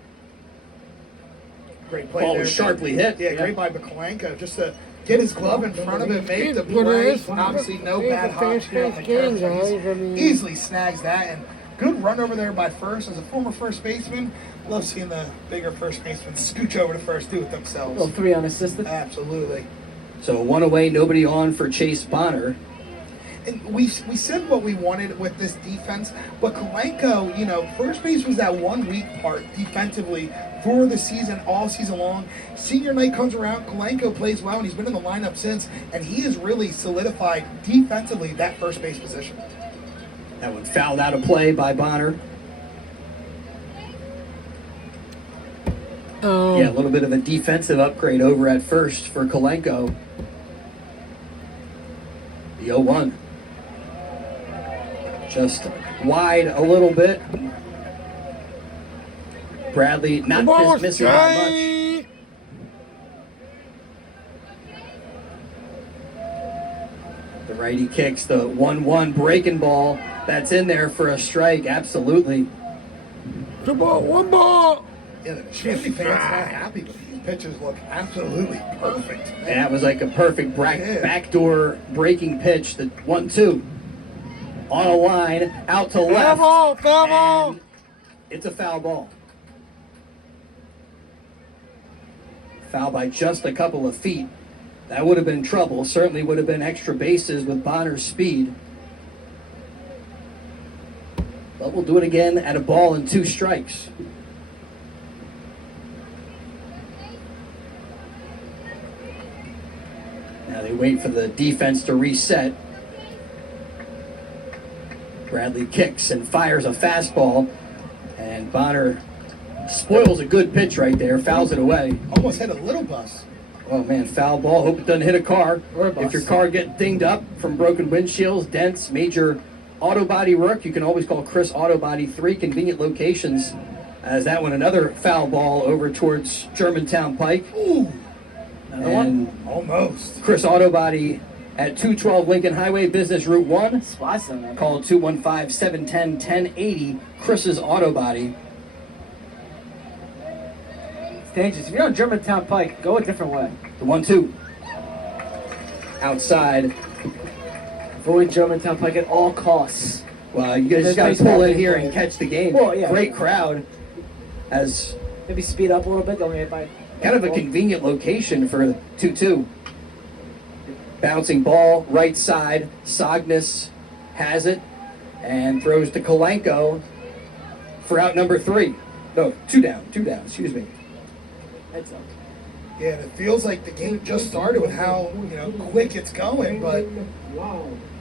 Great play Ball there. was sharply hit. Yeah, great by Bakalenko. Just to get his glove in front of it, make the play. Obviously, no bad hops here on the catch. Easily snags that, and good run over there by first. As a former first baseman, love seeing the bigger first basemen scooch over to first, do it themselves. Little 3 unassisted. Absolutely. So 1 away, nobody on for Chase Bonner. And we said what we wanted with this defense, but Kalenko, first base was that 1 weak part defensively for the season, all season long. Senior night comes around, Kalenko plays well, and he's been in the lineup since, and he has really solidified defensively that first base position. That one fouled out of play by Bonner. Yeah, a little bit of a defensive upgrade over at first for Kolenko. The 0-1. Just wide a little bit. Bradley not missing by much. The righty kicks the 1-1 breaking ball. That's in there for a strike. Absolutely. One ball. Yeah, the Neshaminy fans not happy, but these pitchers look absolutely perfect. And that was like a perfect backdoor breaking pitch. The 1-2 on a line out to left. Foul ball. It's a foul ball. Foul by just a couple of feet. That would have been trouble. Certainly would have been extra bases with Bonner's speed. But we'll do it again at a ball and 2 strikes. Now they wait for the defense to reset. Bradley kicks and fires a fastball. And Bonner spoils a good pitch right there, fouls it away. Almost hit a little bus. Oh man, foul ball. Hope it doesn't hit a car. Or a bus. If your car gets dinged up from broken windshields, dents, major auto body work, you can always call Chris Auto Body. 3 convenient locations. As that one, another foul ball over towards Germantown Pike. Ooh. And Almost. Chris Auto Body at 212 Lincoln Highway, Business Route 1. Spots on that. Call 215-710-1080. Chris's Auto Body. It's dangerous. If you're on Germantown Pike, go a different way. The 1-2. Outside. Avoid Germantown Pike at all costs. Well, you guys just got to pull in here and catch the game. Well, yeah. Great crowd. As Maybe speed up a little bit. Don't get by. kind of a convenient location for 2-2. Bouncing ball, right side. Sognus has it and throws to Kolenko for out number 3. No, 2 down, excuse me. Heads up. Yeah, and it feels like the game just started with how quick it's going, but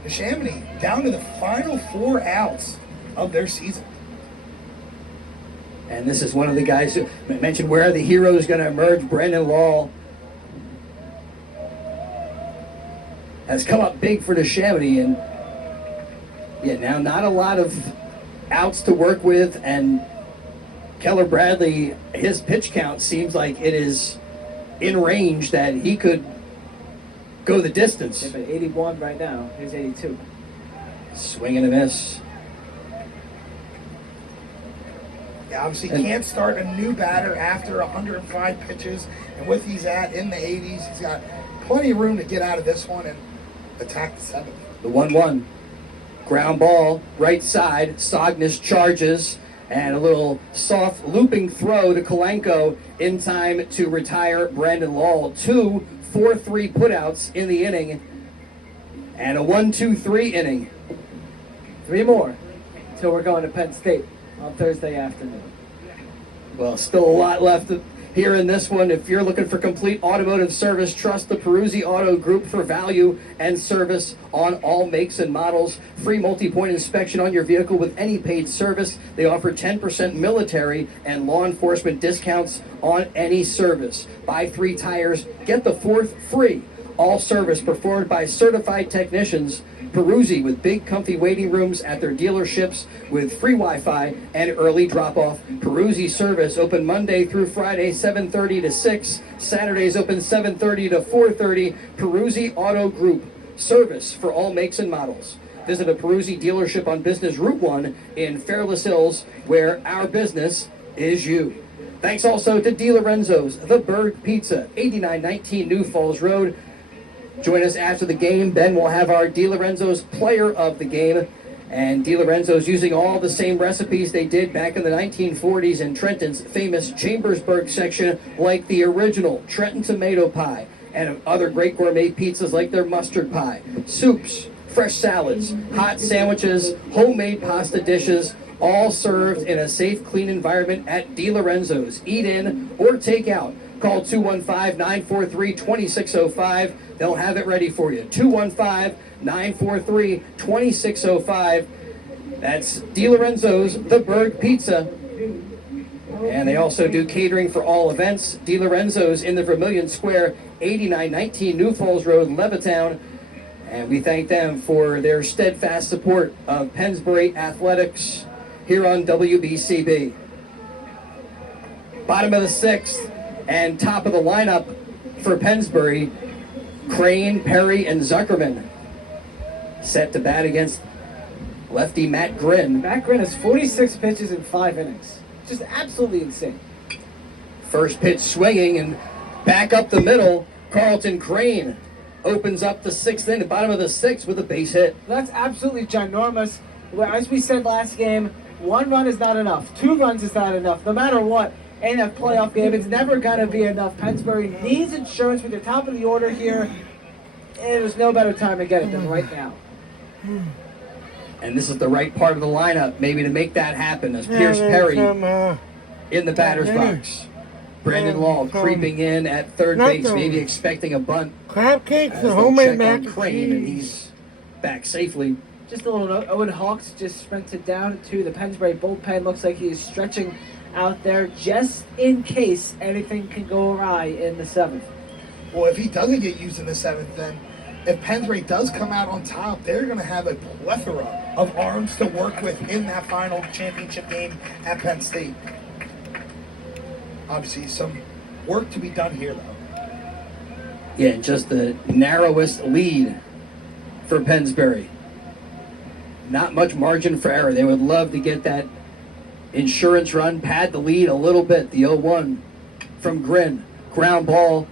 Neshaminy down to the final 4 outs of their season. And this is one of the guys who mentioned where the hero is going to emerge. Brandon Law has come up big for Neshaminy, and yeah, now not a lot of outs to work with, and Keller Bradley, his pitch count seems like it is in range that he could go the distance. Yeah, but 81 right now. Here's 82. Swing and a miss. Yeah, obviously can't start a new batter after 105 pitches, and with he's at in the 80s, he's got plenty of room to get out of this one and attack the 7th. The 1-1. Ground ball, right side. Sognus charges. And a little soft looping throw to Kolenko in time to retire Brandon Law. 2 4-3 putouts in the inning. And a 1-2-3 inning. 3 more until we're going to Penn State on Thursday afternoon. Well, still a lot left here in this one. If you're looking for complete automotive service, trust the Peruzzi Auto Group for value and service on all makes and models. Free multi-point inspection on your vehicle with any paid service. They offer 10% military and law enforcement discounts on any service. Buy 3 tires, get the 4th free. All service performed by certified technicians. Peruzzi with big comfy waiting rooms at their dealerships with free Wi-Fi and early drop-off. Peruzzi service open Monday through Friday 7:30 to 6. Saturdays open 7:30 to 4:30. Peruzzi Auto Group. Service for all makes and models. Visit a Peruzzi dealership on Business Route 1 in Fairless Hills, where our business is you. Thanks also to Di Lorenzo's, The Berg Pizza, 8919 New Falls Road. Join us after the game. Then we'll have our Di Lorenzo's player of the game. And Di Lorenzo's using all the same recipes they did back in the 1940s in Trenton's famous Chambersburg section, like the original Trenton tomato pie and other great gourmet pizzas like their mustard pie, soups, fresh salads, hot sandwiches, homemade pasta dishes, all served in a safe, clean environment at Di Lorenzo's. Eat in or take out. Call 215-943-2605. They'll have it ready for you. 215-943-2605. That's Di Lorenzo's, The Berg Pizza. And they also do catering for all events. DiLorenzo's in the Vermilion Square, 8919 New Falls Road, Levittown. And we thank them for their steadfast support of Pennsbury Athletics here on WBCB. Bottom of the 6th and top of the lineup for Pennsbury, Crane, Perry, and Zuckerman set to bat against lefty Matt Grin. Matt Grin has 46 pitches in 5 innings. Just absolutely insane. First pitch swinging and back up the middle. Carlton Crane opens up the 6th inning, the bottom of the 6th with a base hit. That's absolutely ginormous. As we said last game, 1 run is not enough. 2 runs is not enough. No matter what, in a playoff game, it's never going to be enough. Pennsbury needs insurance with the top of the order here. And there's no better time to get it than right now. And this is the right part of the lineup, maybe to make that happen, as Pierce Perry in the batter's box. Brandon Law creeping in at third base, maybe expecting a bunt. Crab cakes As and they homemade check mac on and Crane, and cheese. he's back safely. Just a little note, Owen Hawks just sprinted down to the Pennsbury bullpen. Looks like he is stretching out there just in case anything can go awry in the 7th. Well, if he doesn't get used in the 7th, then if Pennsbury does come out on top, they're going to have a plethora of arms to work with in that final championship game at Penn State. Obviously, some work to be done here, though. Yeah, just the narrowest lead for Pennsbury. Not much margin for error. They would love to get that insurance run, pad the lead a little bit. The 0-1 from Grin. Ground ball.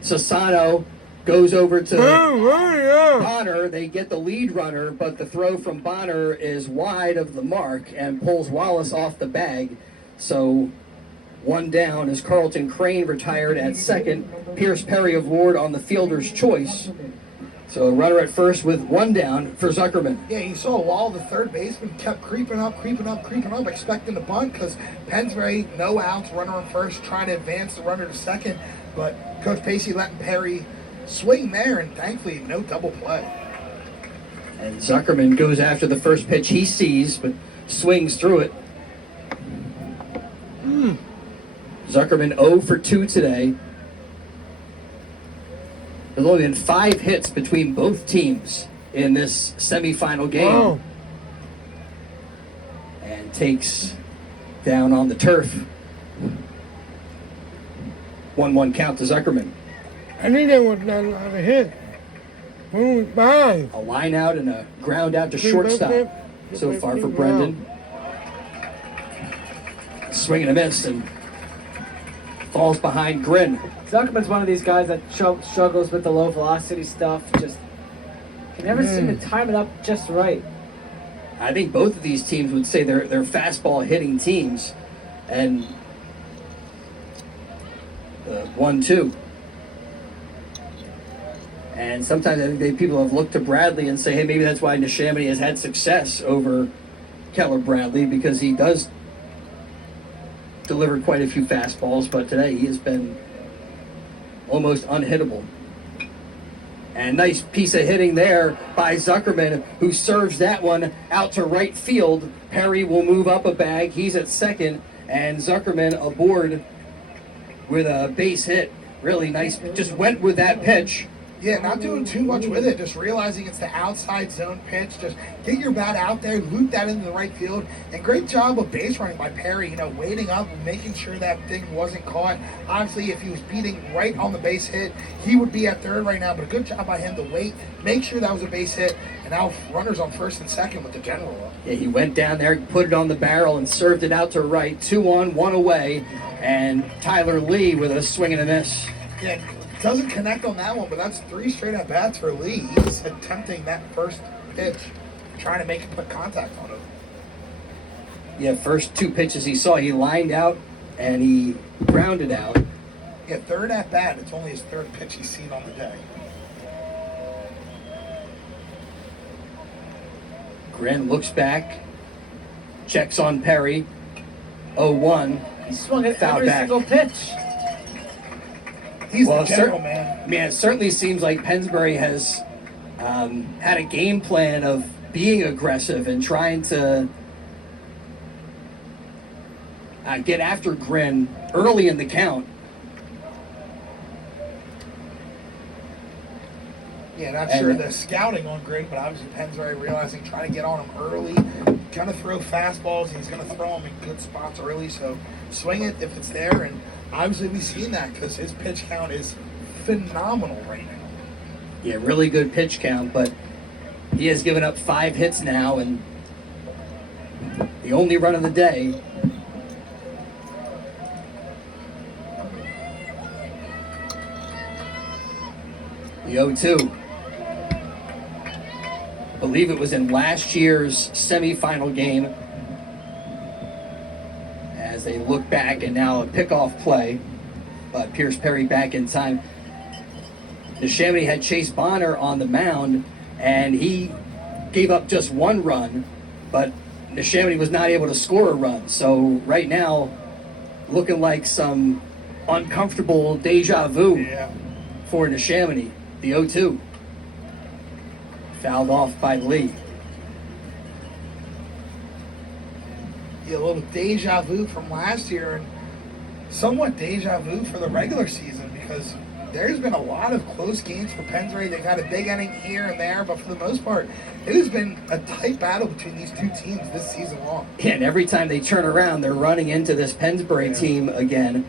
Sassano goes over to Bonner. They get the lead runner, but the throw from Bonner is wide of the mark and pulls Wallace off the bag. So 1 down as Carlton Crane retired at second. Pierce Perry of Ward on the fielder's choice. So a runner at first with 1 down for Zuckerman. Yeah, you saw Wall, the third baseman, kept creeping up, expecting to bunt because Pennsbury, no outs, runner on first, trying to advance the runner to second. But Coach Pacey letting Perry swing there, and thankfully, no double play. And Zuckerman goes after the first pitch he sees, but swings through it. Zuckerman 0 for 2 today. There's only been 5 hits between both teams in this semifinal game. Wow. And takes down on the turf. 1-1 count to Zuckerman. I knew that was not a lot of hit. 1 was 5. A line out and a ground out to shortstop so far for Brendan. Swing and a miss and falls behind Grin. Zuckerman's one of these guys that struggles with the low velocity stuff. Just can never seem to time it up just right. I think both of these teams would say they're fastball hitting teams. And 1-2. And sometimes I think people have looked to Bradley and say, hey, maybe that's why Neshaminy has had success over Keller Bradley, because he does deliver quite a few fastballs, but today he has been almost unhittable. And nice piece of hitting there by Zuckerman, who serves that one out to right field. Perry will move up a bag. He's at second, and Zuckerman aboard with a base hit. Really nice. Just went with that pitch. Yeah, not doing too much with it, just realizing it's the outside zone pitch. Just get your bat out there, loop that into the right field, and great job of base running by Perry, waiting up and making sure that thing wasn't caught. Honestly, if he was beating right on the base hit, he would be at third right now, but a good job by him to wait, make sure that was a base hit, and now runners on first and second with the general up. Yeah, he went down there, put it on the barrel, and served it out to right. 2 on, 1 away, and Tyler Lee with a swing and a miss. Yeah, doesn't connect on that one, but that's 3 straight at bats for Lee. He's attempting that first pitch, trying to make him put contact on it. Yeah, first 2 pitches he saw, he lined out and he grounded out. Yeah, third at bat. It's only his 3rd pitch he's seen on the day. Grin looks back, checks on Perry. 0-1. He swung at Foul every back. single pitch. He's the general, man. Man, it certainly seems like Pennsbury has had a game plan of being aggressive and trying to, get after Grin early in the count. Yeah, not And- sure the scouting on Grin, but obviously Pennsbury realizing trying to get on him early, going to throw fastballs, and he's going to throw them in good spots early, so swing it if it's there, and obviously we've seen that because his pitch count is phenomenal right now. Yeah, really good pitch count, but he has given up 5 hits now, and the only run of the day. The 0-2. I believe it was in last year's semifinal game as they look back, and now a pickoff play, but Pierce Perry back in time. Neshaminy had Chase Bonner on the mound, and he gave up just 1 run, but Neshaminy was not able to score a run. So right now, looking like some uncomfortable deja vu Yeah. for Neshaminy. The 0-2. Fouled off by Lee. Yeah, a little deja vu from last year, and somewhat deja vu for the regular season because there's been a lot of close games for Pennsbury. They've had a big inning here and there, but for the most part, it has been a tight battle between these two teams this season long. And every time they turn around, they're running into this Pennsbury team again.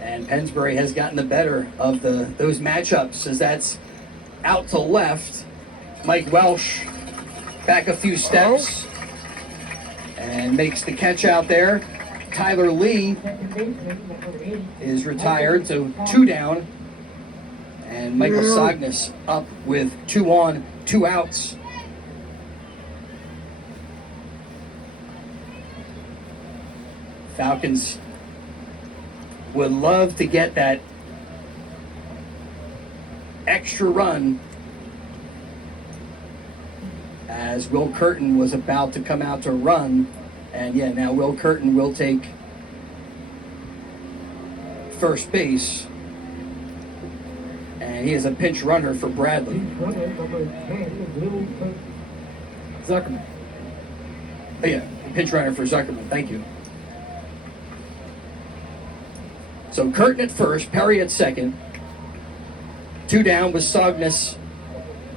And Pennsbury has gotten the better of those matchups as that's out to left. Mike Welsh back a few steps and makes the catch out there. Tyler Lee Second baseman, number 80. is retired, so 2 down. And Michael Sognas up with 2 on, 2 outs. Falcons would love to get that extra run as Will Curtin was about to come out to run. And yeah, now Will Curtin will take first base. And he is a pinch runner for Bradley. Runner, number 10, Will Curtin. Zuckerman. Oh yeah, pinch runner for Zuckerman. Thank you. So Curtin at first, Perry at second. 2 down with Sognas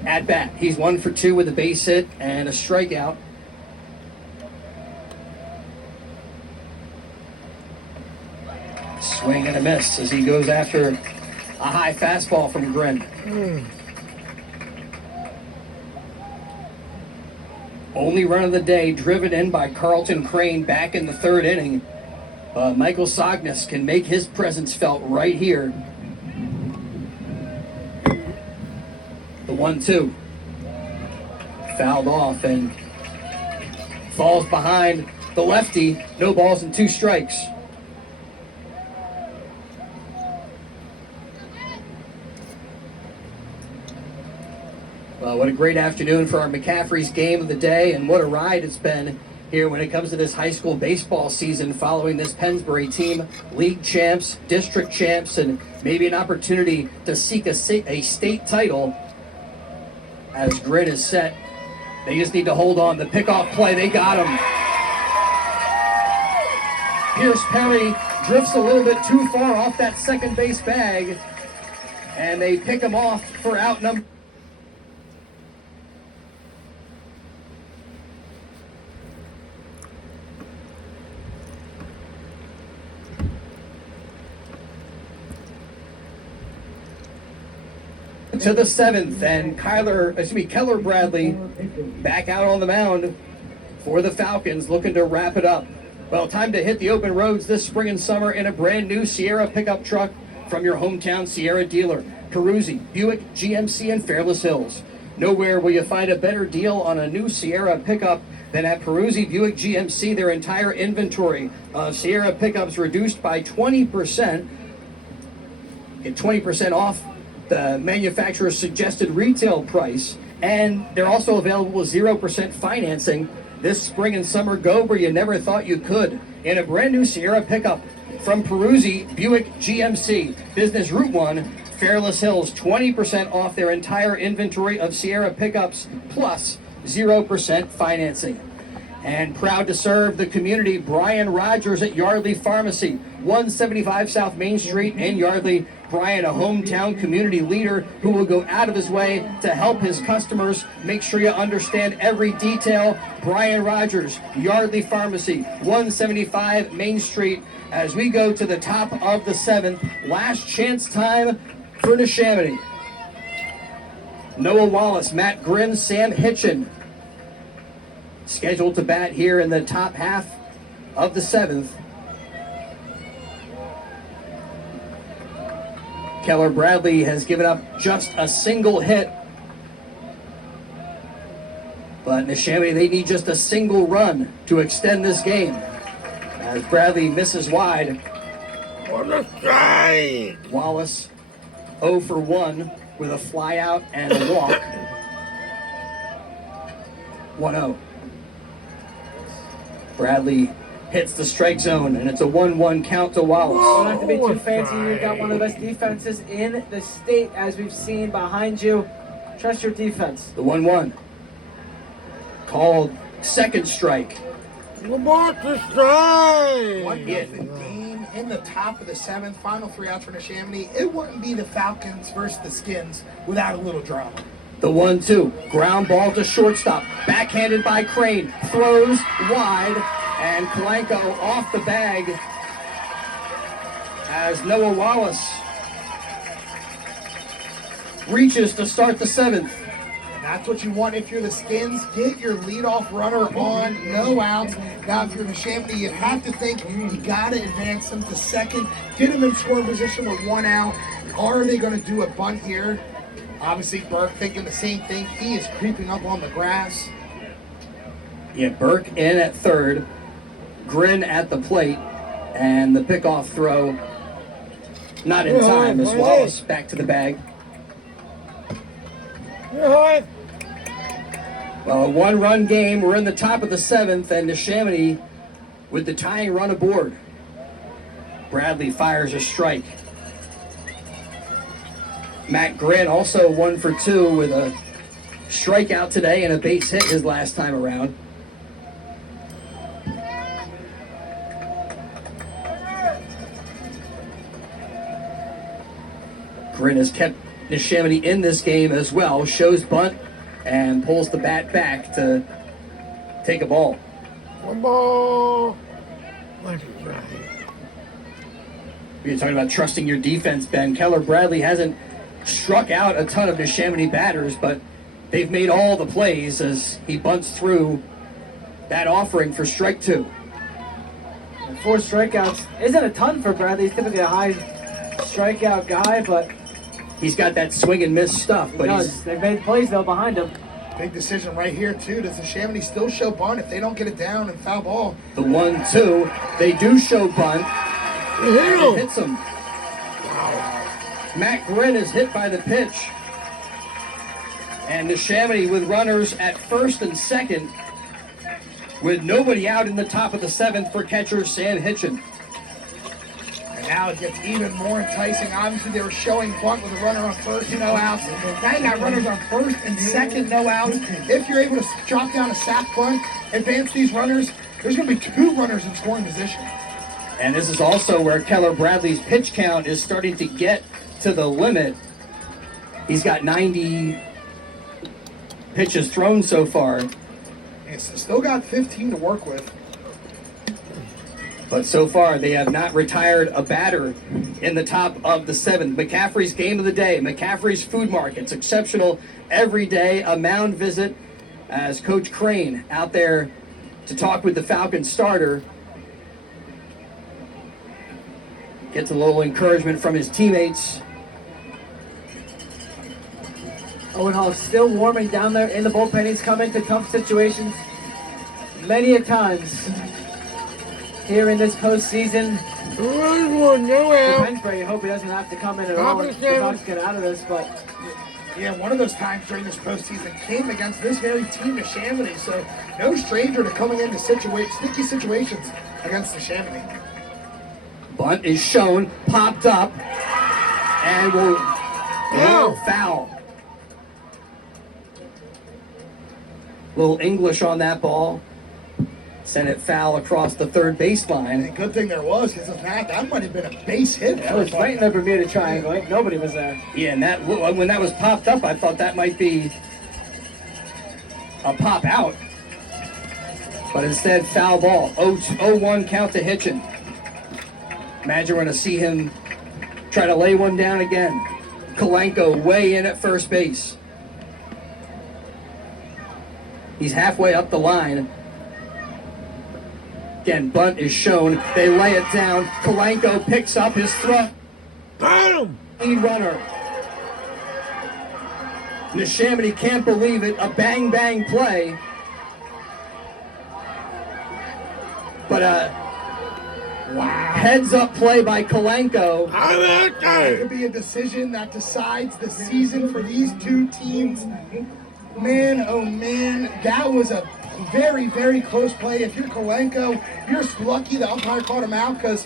at bat. He's 1 for 2 with a base hit and a strikeout. Swing and a miss as he goes after a high fastball from Grin. Only run of the day driven in by Carlton Crane back in the 3rd inning. Michael Sognas can make his presence felt right here. The 1-2. Fouled off and falls behind the lefty. No balls and 2 strikes. Well, what a great afternoon for our McCaffrey's game of the day, and what a ride it's been here when it comes to this high school baseball season following this Pennsbury team, league champs, district champs, and maybe an opportunity to seek a state title as Grin is set. They just need to hold on. The pickoff play, they got him. Pierce Perry drifts a little bit too far off that second base bag, and they pick him off for out number. To the 7th, and Keller Bradley back out on the mound for the Falcons, looking to wrap it up. Well, time to hit the open roads this spring and summer in a brand new Sierra pickup truck from your hometown Sierra dealer, Peruzzi, Buick, GMC, and Fairless Hills. Nowhere will you find a better deal on a new Sierra pickup than at Peruzzi, Buick, GMC. Their entire inventory of Sierra pickups reduced by 20%. Get 20% off the manufacturer's suggested retail price, and they're also available with 0% financing this spring and summer. Go where you never thought you could in a brand new Sierra pickup from Peruzzi, Buick, GMC, Business Route 1, Fairless Hills. 20% off their entire inventory of Sierra pickups plus 0% financing. And proud to serve the community, Brian Rogers at Yardley Pharmacy, 175 South Main Street in Yardley. Brian, a hometown community leader who will go out of his way to help his customers. Make sure you understand every detail. Brian Rogers, Yardley Pharmacy, 175 Main Street. As we go to the top of the 7th, last chance time for Neshaminy. Noah Wallace, Matt Grin, Sam Hitchin, scheduled to bat here in the top half of the 7th. Keller Bradley has given up just a single hit. But Neshaminy, they need just a single run to extend this game. As Bradley misses wide. What a strike! Wallace 0 for 1 with a fly out and a walk. 1-0. Bradley hits the strike zone, and it's a 1-1 count to Wallace. Don't have to be too fancy. You've got one of the best defenses in the state, as we've seen behind you. Trust your defense. The 1-1. Called second strike. Lamont the strike! 1-0 game in the top of the 7th. Final 3 outs for Neshaminy. It wouldn't be the Falcons versus the Skins without a little drama. The 1-2. Ground ball to shortstop. Backhanded by Crane. Throws wide. And Kalenko off the bag as Noah Wallace reaches to start the 7th. And that's what you want if you're the Skins. Get your leadoff runner on, no outs. Now, if you're Neshaminy, you have to think you got to advance them to second, get them in scoring position with 1 out. Are they going to do a bunt here? Obviously, Burke thinking the same thing. He is creeping up on the grass. Yeah, Burke in at third. Grin at the plate. And the pickoff throw not in time as Wallace back to the bag. Well, a 1-run game. We're in the top of the 7th, and Neshaminy with the tying run aboard. Bradley fires a strike. Matt Grin also 1 for 2 with a strikeout today and a base hit his last time around. Grin has kept Neshaminy in this game as well. Shows bunt and pulls the bat back to take a ball. One ball. What a strike. You're talking about trusting your defense, Ben. Keller Bradley hasn't struck out a ton of Neshaminy batters, but they've made all the plays as he bunts through that offering for strike 2. 4 strikeouts isn't a ton for Bradley. He's typically a high strikeout guy, but he's got that swing and miss stuff. But they've made plays though behind him. Big decision right here, too. Does Neshaminy still show bunt if they don't get it down and foul ball? The 1-2, they do show bunt. And it hits him. Matt Grin is hit by the pitch. And Neshaminy with runners at first and second, with nobody out in the top of the 7th for catcher Sam Hitchin. And now it gets even more enticing. Obviously, they were showing bunt with a runner on first, no outs. Now you got runners on first and second, no outs. If you're able to drop down a sack bunt, advance these runners, there's going to be 2 runners in scoring position. And this is also where Keller Bradley's pitch count is starting to get to the limit. He's got 90 pitches thrown so far. It's still got 15 to work with. But so far, they have not retired a batter in the top of the 7th. McCaffrey's game of the day. McCaffrey's Food Market's exceptional every day. A mound visit as Coach Crane out there to talk with the Falcons starter. Gets a little encouragement from his teammates. Owen Hall still warming down there in the bullpen. He's come into tough situations many a times here in this postseason. No out. Pennsbury, I hope he doesn't have to come in at all and the Bucks get out of this, but Yeah, one of those times during this postseason came against this very team, Neshaminy. So no stranger to coming into sticky situations against Neshaminy. Bunt is shown, popped up, and will foul. Little English on that ball. Sent it foul across the third baseline. And good thing there was, because if not, that might have been a base hit. That was right in the Bermuda Triangle. Ain't nobody was there. Yeah, and that when that was popped up, I thought that might be a pop out. But instead, foul ball. 0-1 count to Hitchin. Imagine we're going to see him try to lay one down again. Kalenko way in at first base. He's halfway up the line. Again, bunt is shown. They lay it down. Kalenko picks up his throw. Got him! Lead runner. Neshaminy can't believe it. A bang play. But heads up play by Kalenko. I'm out That there! could be a decision that decides the season for these two teams. Man, oh man, that was a very, very close play. If you're Kalenko, you're lucky the umpire caught him out, because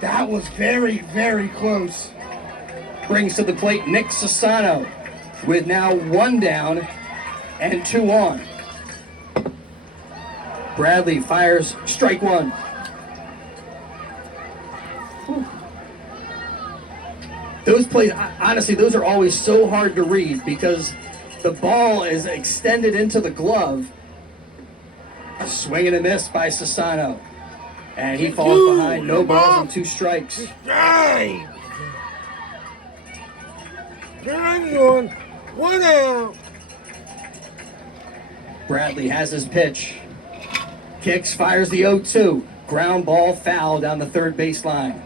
that was very, very close. Brings to the plate Nick Sassano with now 1 down and 2 on. Bradley fires strike 1. Those plays, honestly, those are always so hard to read because the ball is extended into the glove. A swing and a miss by Sassano. And he falls behind. No balls and 2 strikes. Strike! Strike one. 1 out. Bradley has his pitch. Kicks, fires the 0-2. Ground ball foul down the third baseline.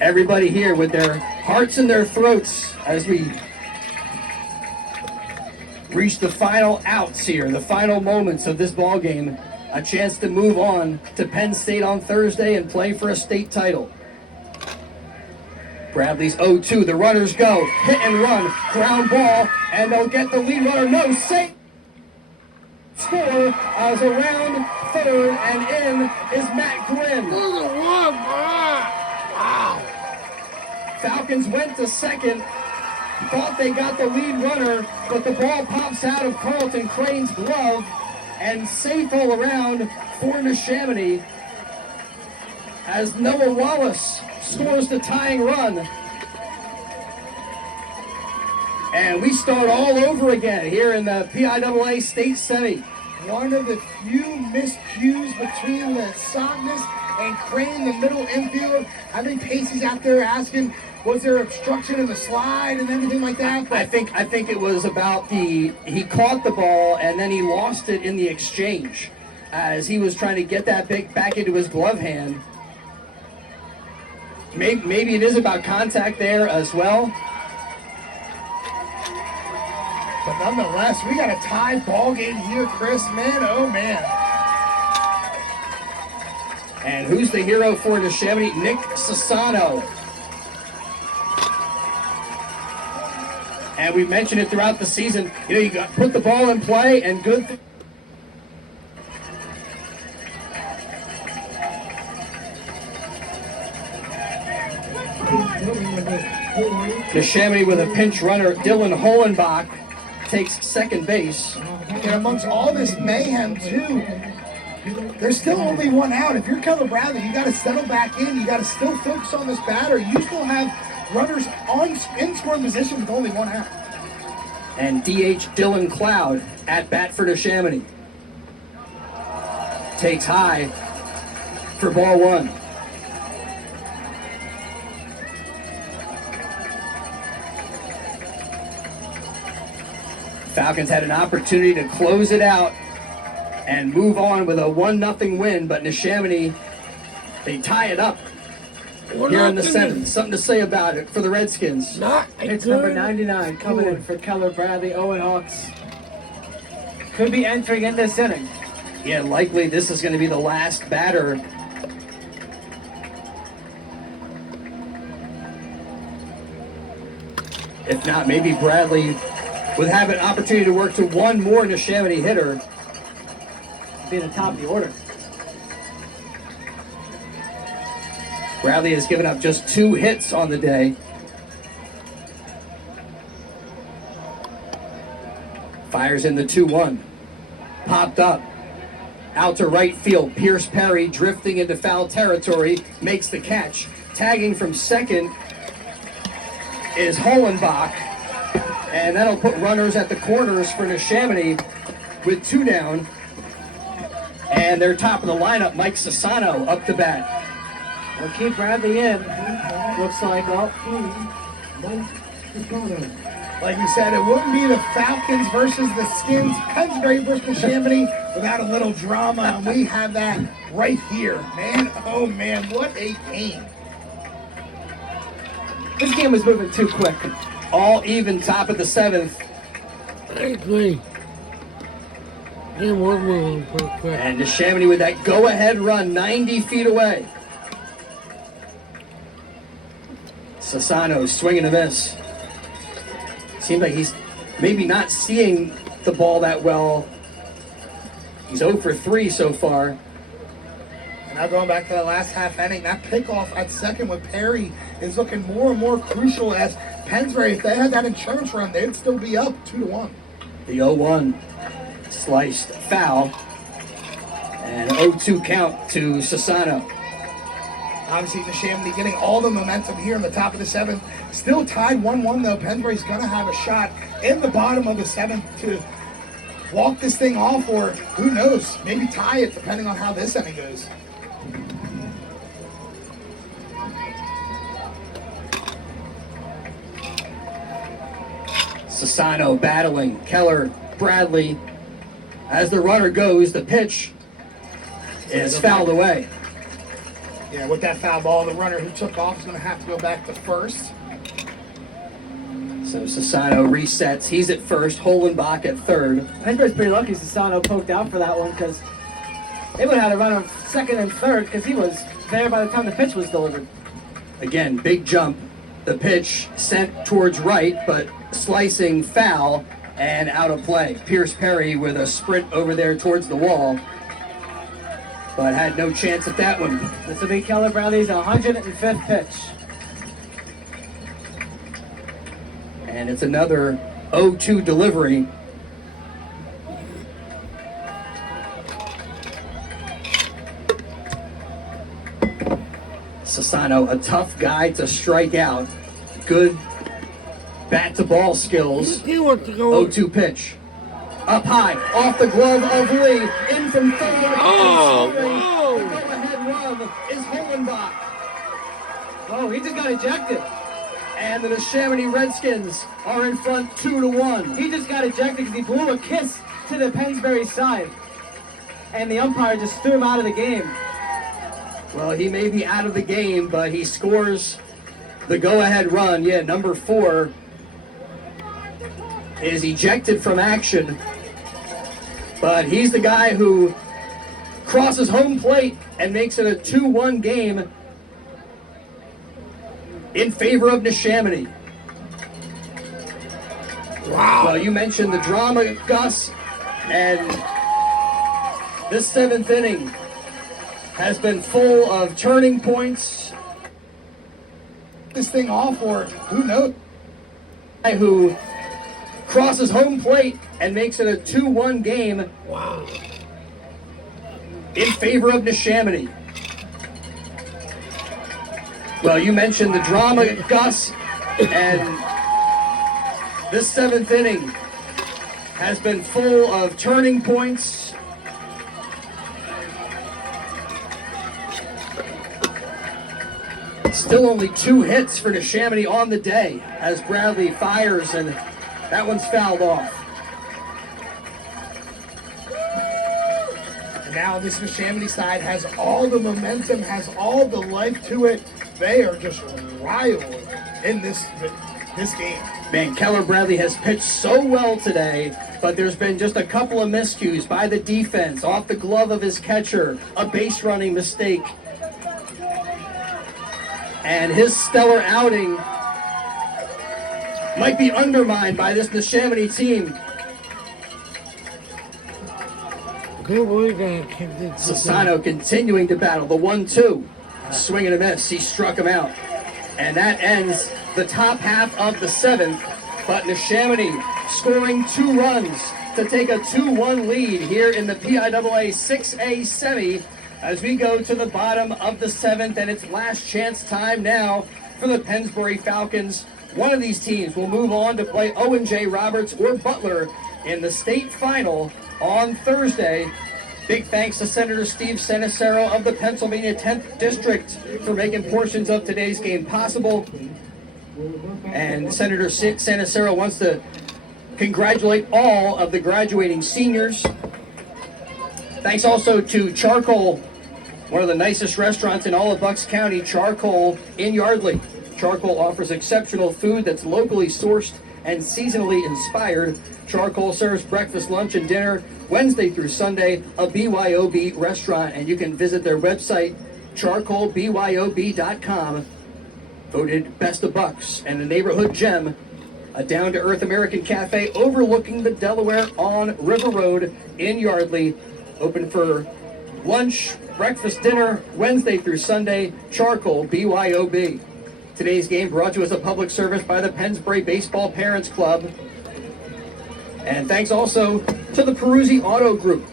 Everybody here with their hearts in their throats as we reach the final outs here, the final moments of this ball game. A chance to move on to Penn State on Thursday and play for a state title. Bradley's 0-2. The runners go. Hit and run. Ground ball. And they'll get the lead runner. No, safe. Score as around third and in is Matt Gwynn. Look at one. Wow. Falcons went to second. Thought they got the lead runner, but the ball pops out of Carlton Crane's glove and safe all around for Neshaminy as Noah Wallace scores the tying run. And we start all over again here in the PIAA State Semi. One of the few miscues between the Sockness and Crane, the middle infield. I think Pacey's out there asking, was there obstruction in the slide and everything like that? But I think it was about he caught the ball and then he lost it in the exchange as he was trying to get that back into his glove hand. Maybe it is about contact there as well. But nonetheless, we got a tie ball game here, Chris. Man, oh man. And who's the hero for Neshaminy? Nick Sassano. And we mentioned it throughout the season. You know, you got put the ball in play and good. Neshaminy with a pinch runner. Dylan Holenbach takes second base. And amongst all this mayhem, too, there's still only 1 out. If you're Keller Bradley, you got to settle back in. You got to still focus on this batter. You still have runners in scoring position with only 1 out. And DH Dylan Cloud at bat for Neshaminy. Takes high for ball 1. Falcons had an opportunity to close it out and move on with a 1-0 win, but Neshaminy, they tie it up here in the 7th. Something to say about it for the Redskins. It's number 99 coming in for Keller Bradley. Owen Hawks could be entering in this inning. Yeah, likely this is going to be the last batter. If not, maybe Bradley would have an opportunity to work to one more Neshaminy hitter. Be the top of the order. Bradley has given up just 2 hits on the day. Fires in the 2-1. Popped up. Out to right field. Pierce Perry drifting into foul territory. Makes the catch. Tagging from second is Hollenbach. And that'll put runners at the corners for Neshaminy with 2 down. And their top of the lineup, Mike Sassano, up to bat. We'll keep Bradley in. Looks like, oh, Like we said, it wouldn't be the Falcons versus the Skins, Pennsbury versus Neshaminy without a little drama, and we have that right here. Man, oh man, what a game. this game was moving too quick. All even, top of the 7th. I agree. Game was moving pretty quick. And Neshaminy with that go-ahead run 90 feet away. Sassano swinging a miss. Seems like he's maybe not seeing the ball that well. He's 0 for 3 so far. Now going back to the last half inning, that pickoff at second with Perry is looking more and more crucial as Pennsbury, if they had that insurance run, they'd still be up 2-1. The 0-1 sliced foul. And 0-2 count to Sassano. Obviously, Neshaminy getting all the momentum here in the top of the 7th. Still tied 1-1 though. Pennsbury's going to have a shot in the bottom of the 7th to walk this thing off, or who knows, maybe tie it depending on how this inning goes. Sassano battling Keller, Bradley. As the runner goes, the pitch is fouled away. Yeah, with that foul ball, the runner who took off is going to have to go back to first. So Sassano resets. He's at first. Hollenbach at third. Pennsbury's pretty lucky Sassano poked out for that one because they would have had a runner second and third because he was there by the time the pitch was delivered. Again, big jump. The pitch sent towards right, but slicing foul and out of play. Pierce Perry with a sprint over there towards the wall, but had no chance at that one. This will be Keller Bradley's 105th pitch. And it's another 0-2 delivery. Sassano, a tough guy to strike out. Good bat-to-ball skills. He wants to go. 0-2 pitch. Up high, off the glove of Lee, in from third. Oh, The whoa. go-ahead run is Hollenbach. Oh, he just got ejected. And the Neshaminy Redskins are in front 2-1. He just got ejected because he blew a kiss to the Pennsbury side. And the umpire just threw him out of the game. Well, he may be out of the game, but he scores the go-ahead run. Yeah, number 4 is ejected from action. But he's the guy who crosses home plate and makes it a 2-1 game in favor of Neshaminy. Wow. Well, you mentioned the drama, Gus, and this 7th inning has been full of turning points. This thing off, or who knows? Guy who crosses home plate and makes it a 2-1 game Wow. in favor of Neshaminy. Well, you mentioned the drama, Gus, and this 7th inning has been full of turning points. Still only 2 hits for Neshaminy on the day as Bradley fires, and that one's fouled off. And now this Neshaminy side has all the momentum, has all the life to it. They are just riled in this game. Man, Keller Bradley has pitched so well today, but there's been just a couple of miscues by the defense, off the glove of his catcher, a base running mistake. And his stellar outing might be undermined by this Neshaminy team. Good work, Captain. Sassano continuing to battle the 1-2. Swing and a miss. He struck him out. And that ends the top half of the 7th. But Neshaminy scoring 2 runs to take a 2-1 lead here in the PIAA 6A semi as we go to the bottom of the 7th, and it's last chance time now for the Pennsbury Falcons. One of these teams will move on to play Owen J. Roberts or Butler in the state final on Thursday. Big thanks to Senator Steve Senicero of the Pennsylvania 10th District for making portions of today's game possible. And Senator Senicero wants to congratulate all of the graduating seniors. Thanks also to Charcoal, one of the nicest restaurants in all of Bucks County, Charcoal in Yardley. Charcoal offers exceptional food that's locally sourced and seasonally inspired. Charcoal serves breakfast, lunch, and dinner Wednesday through Sunday, a BYOB restaurant, and you can visit their website, charcoalbyob.com. Voted Best of Bucks and a neighborhood gem, a down-to-earth American cafe overlooking the Delaware on River Road in Yardley. Open for lunch, breakfast, dinner, Wednesday through Sunday, Charcoal BYOB. Today's game brought to us a public service by the Pennsbury Baseball Parents Club. And thanks also to the Peruzzi Auto Group.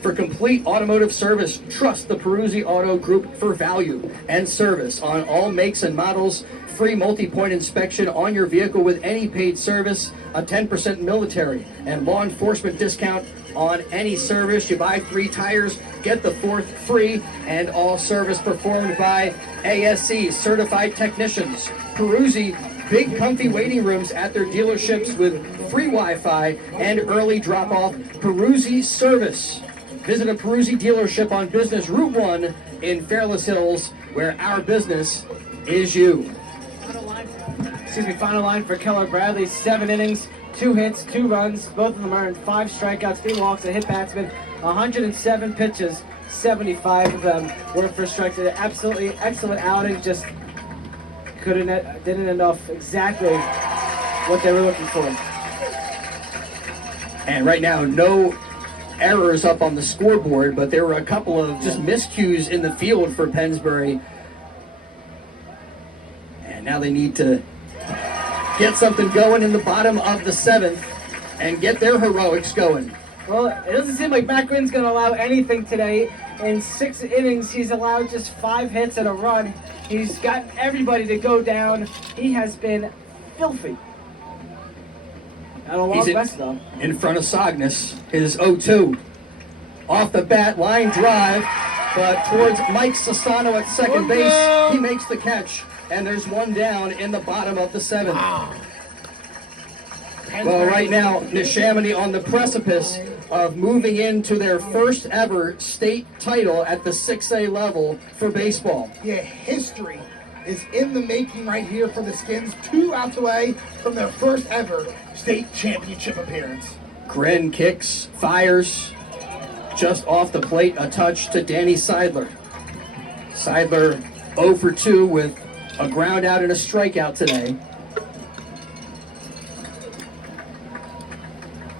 For complete automotive service, trust the Peruzzi Auto Group for value and service on all makes and models. Free multi-point inspection on your vehicle with any paid service, a 10% military and law enforcement discount on any service. You buy 3 tires, get the 4th free, and all service performed by ASC certified technicians. Peruzzi, big comfy waiting rooms at their dealerships with free Wi-Fi and early drop-off. Peruzzi Service. Visit a Peruzzi dealership on Business Route 1 in Fairless Hills, where our business is you. Final line for Keller Bradley. 7 innings, 2 hits, 2 runs. Both of them earned 5 strikeouts, 3 walks, a hit batsman, 107 pitches, 75 of them were for strikes. An absolutely excellent outing. Just didn't end off exactly what they were looking for. And right now, no errors up on the scoreboard, but there were a couple of just miscues in the field for Pennsbury. And now they need to get something going in the bottom of the 7th and get their heroics going. Well, it doesn't seem like Matt Quinn's going to allow anything today. In 6 innings, he's allowed just 5 hits and a run. He's gotten everybody to go down. He has been filthy. At a long rest, though. In front of Sognis, his 0-2. Off the bat, line drive, but towards Mike Sassano at second base. He makes the catch, and there's 1 down in the bottom of the 7th. Wow. Well, right now, Neshaminy on the precipice of moving into their first ever state title at the 6A level for baseball. Yeah, history is in the making right here for the Skins. 2 outs away from their first ever state championship appearance. Grin kicks, fires, just off the plate, a touch to Danny Seidler. Seidler 0 for 2 with a ground out and a strikeout today.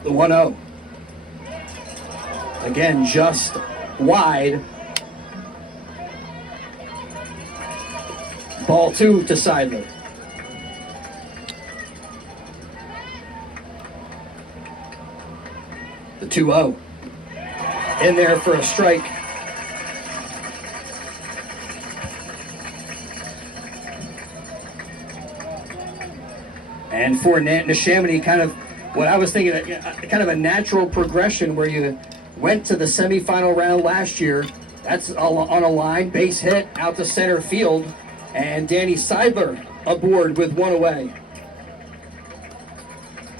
The 1-0. Again, just wide. Ball 2 to Seidler. The 2-0. In there for a strike. And for Neshaminy, kind of what I was thinking, kind of a natural progression where you went to the semifinal round last year. That's on a line, base hit out to center field, and Danny Seidler aboard with 1 away.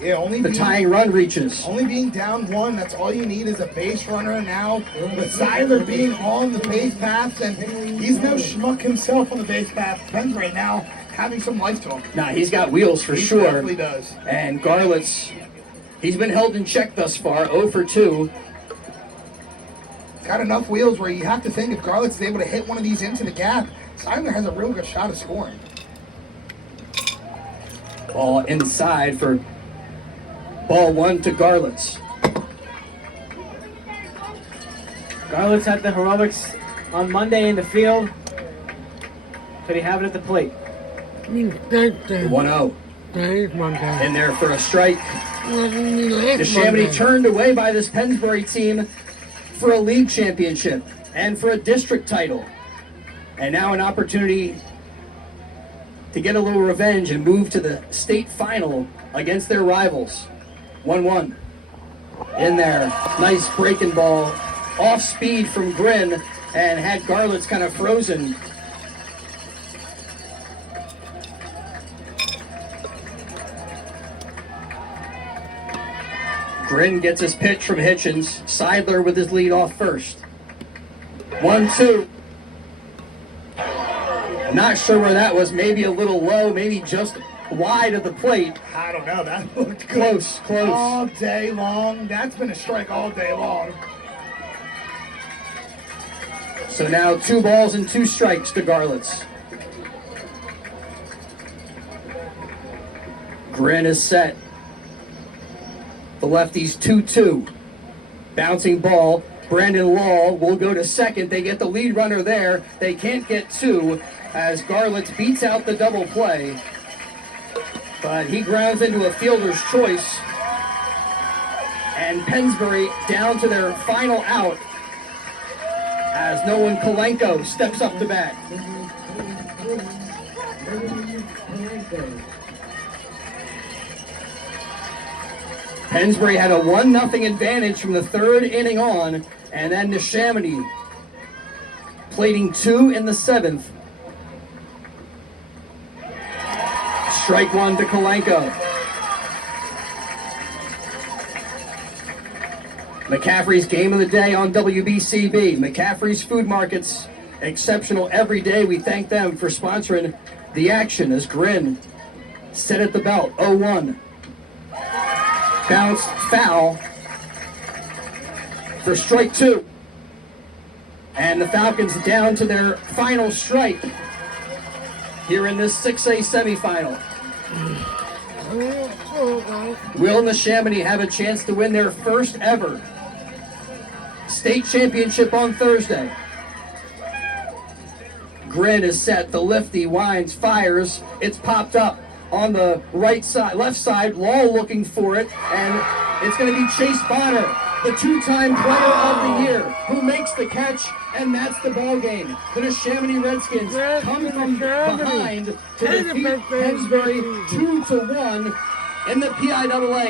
Yeah, The tying run reaches. Only being down 1, that's all you need is a base runner now. With Seidler being on the base paths, and he's no schmuck himself on the base path. Ben's right now having some life to him. Nah, he's got wheels for He sure. definitely does. And Garlett's, he's been held in check thus far, 0 for 2. Got enough wheels where you have to think if Garlett's is able to hit one of these into the gap, Seidler has a real good shot of scoring. Ball inside for ball 1 to Garlett's. Garlett's had the heroics on Monday in the field. Could he have it at the plate? I mean, that, 1-0. Today's Monday. in there for a strike. Wasn't me last Neshaminy Monday. turned away by this Pennsbury team for a league championship and for a district title. And now an opportunity to get a little revenge and move to the state final against their rivals. 1-1 in there. Nice breaking ball off speed from Grin and had Garlett's kind of frozen. Grin gets his pitch from Hitchens. Seidler with his lead off first. 1-2. Not sure where that was. Maybe a little low, maybe just wide of the plate. I don't know. That looked good. Close, close. All day long. That's been a strike all day long. So now 2 balls and 2 strikes to Garlett's. Grin is set. The lefty's 2-2. Bouncing ball. Brandon Law will go to second. They get the lead runner there. They can't get 2 as Garlett's beats out the double play. But he grounds into a fielder's choice. And Pennsbury down to their final out as Nolan Kalenko steps up to bat. Pennsbury had a 1-0 advantage from the 3rd inning on, and then Neshaminy plating 2 in the 7th. Strike 1 to Kalenko. McCaffrey's game of the day on WBCB. McCaffrey's Food Markets, exceptional every day. We thank them for sponsoring the action as Grin set at the belt. 0-1. Bounced foul for strike 2. And the Falcons down to their final strike here in this 6A semifinal. Will Neshaminy have a chance to win their first ever state championship on Thursday? Grin is set. The lefty winds, fires. It's popped up on the right side, left side. Law looking for it, and it's going to be Chase Bonner, the 2-time player of the year, who makes the catch, and that's the ball game. The Neshaminy Redskins come from behind to defeat Pennsbury 2-1 in the PIAA.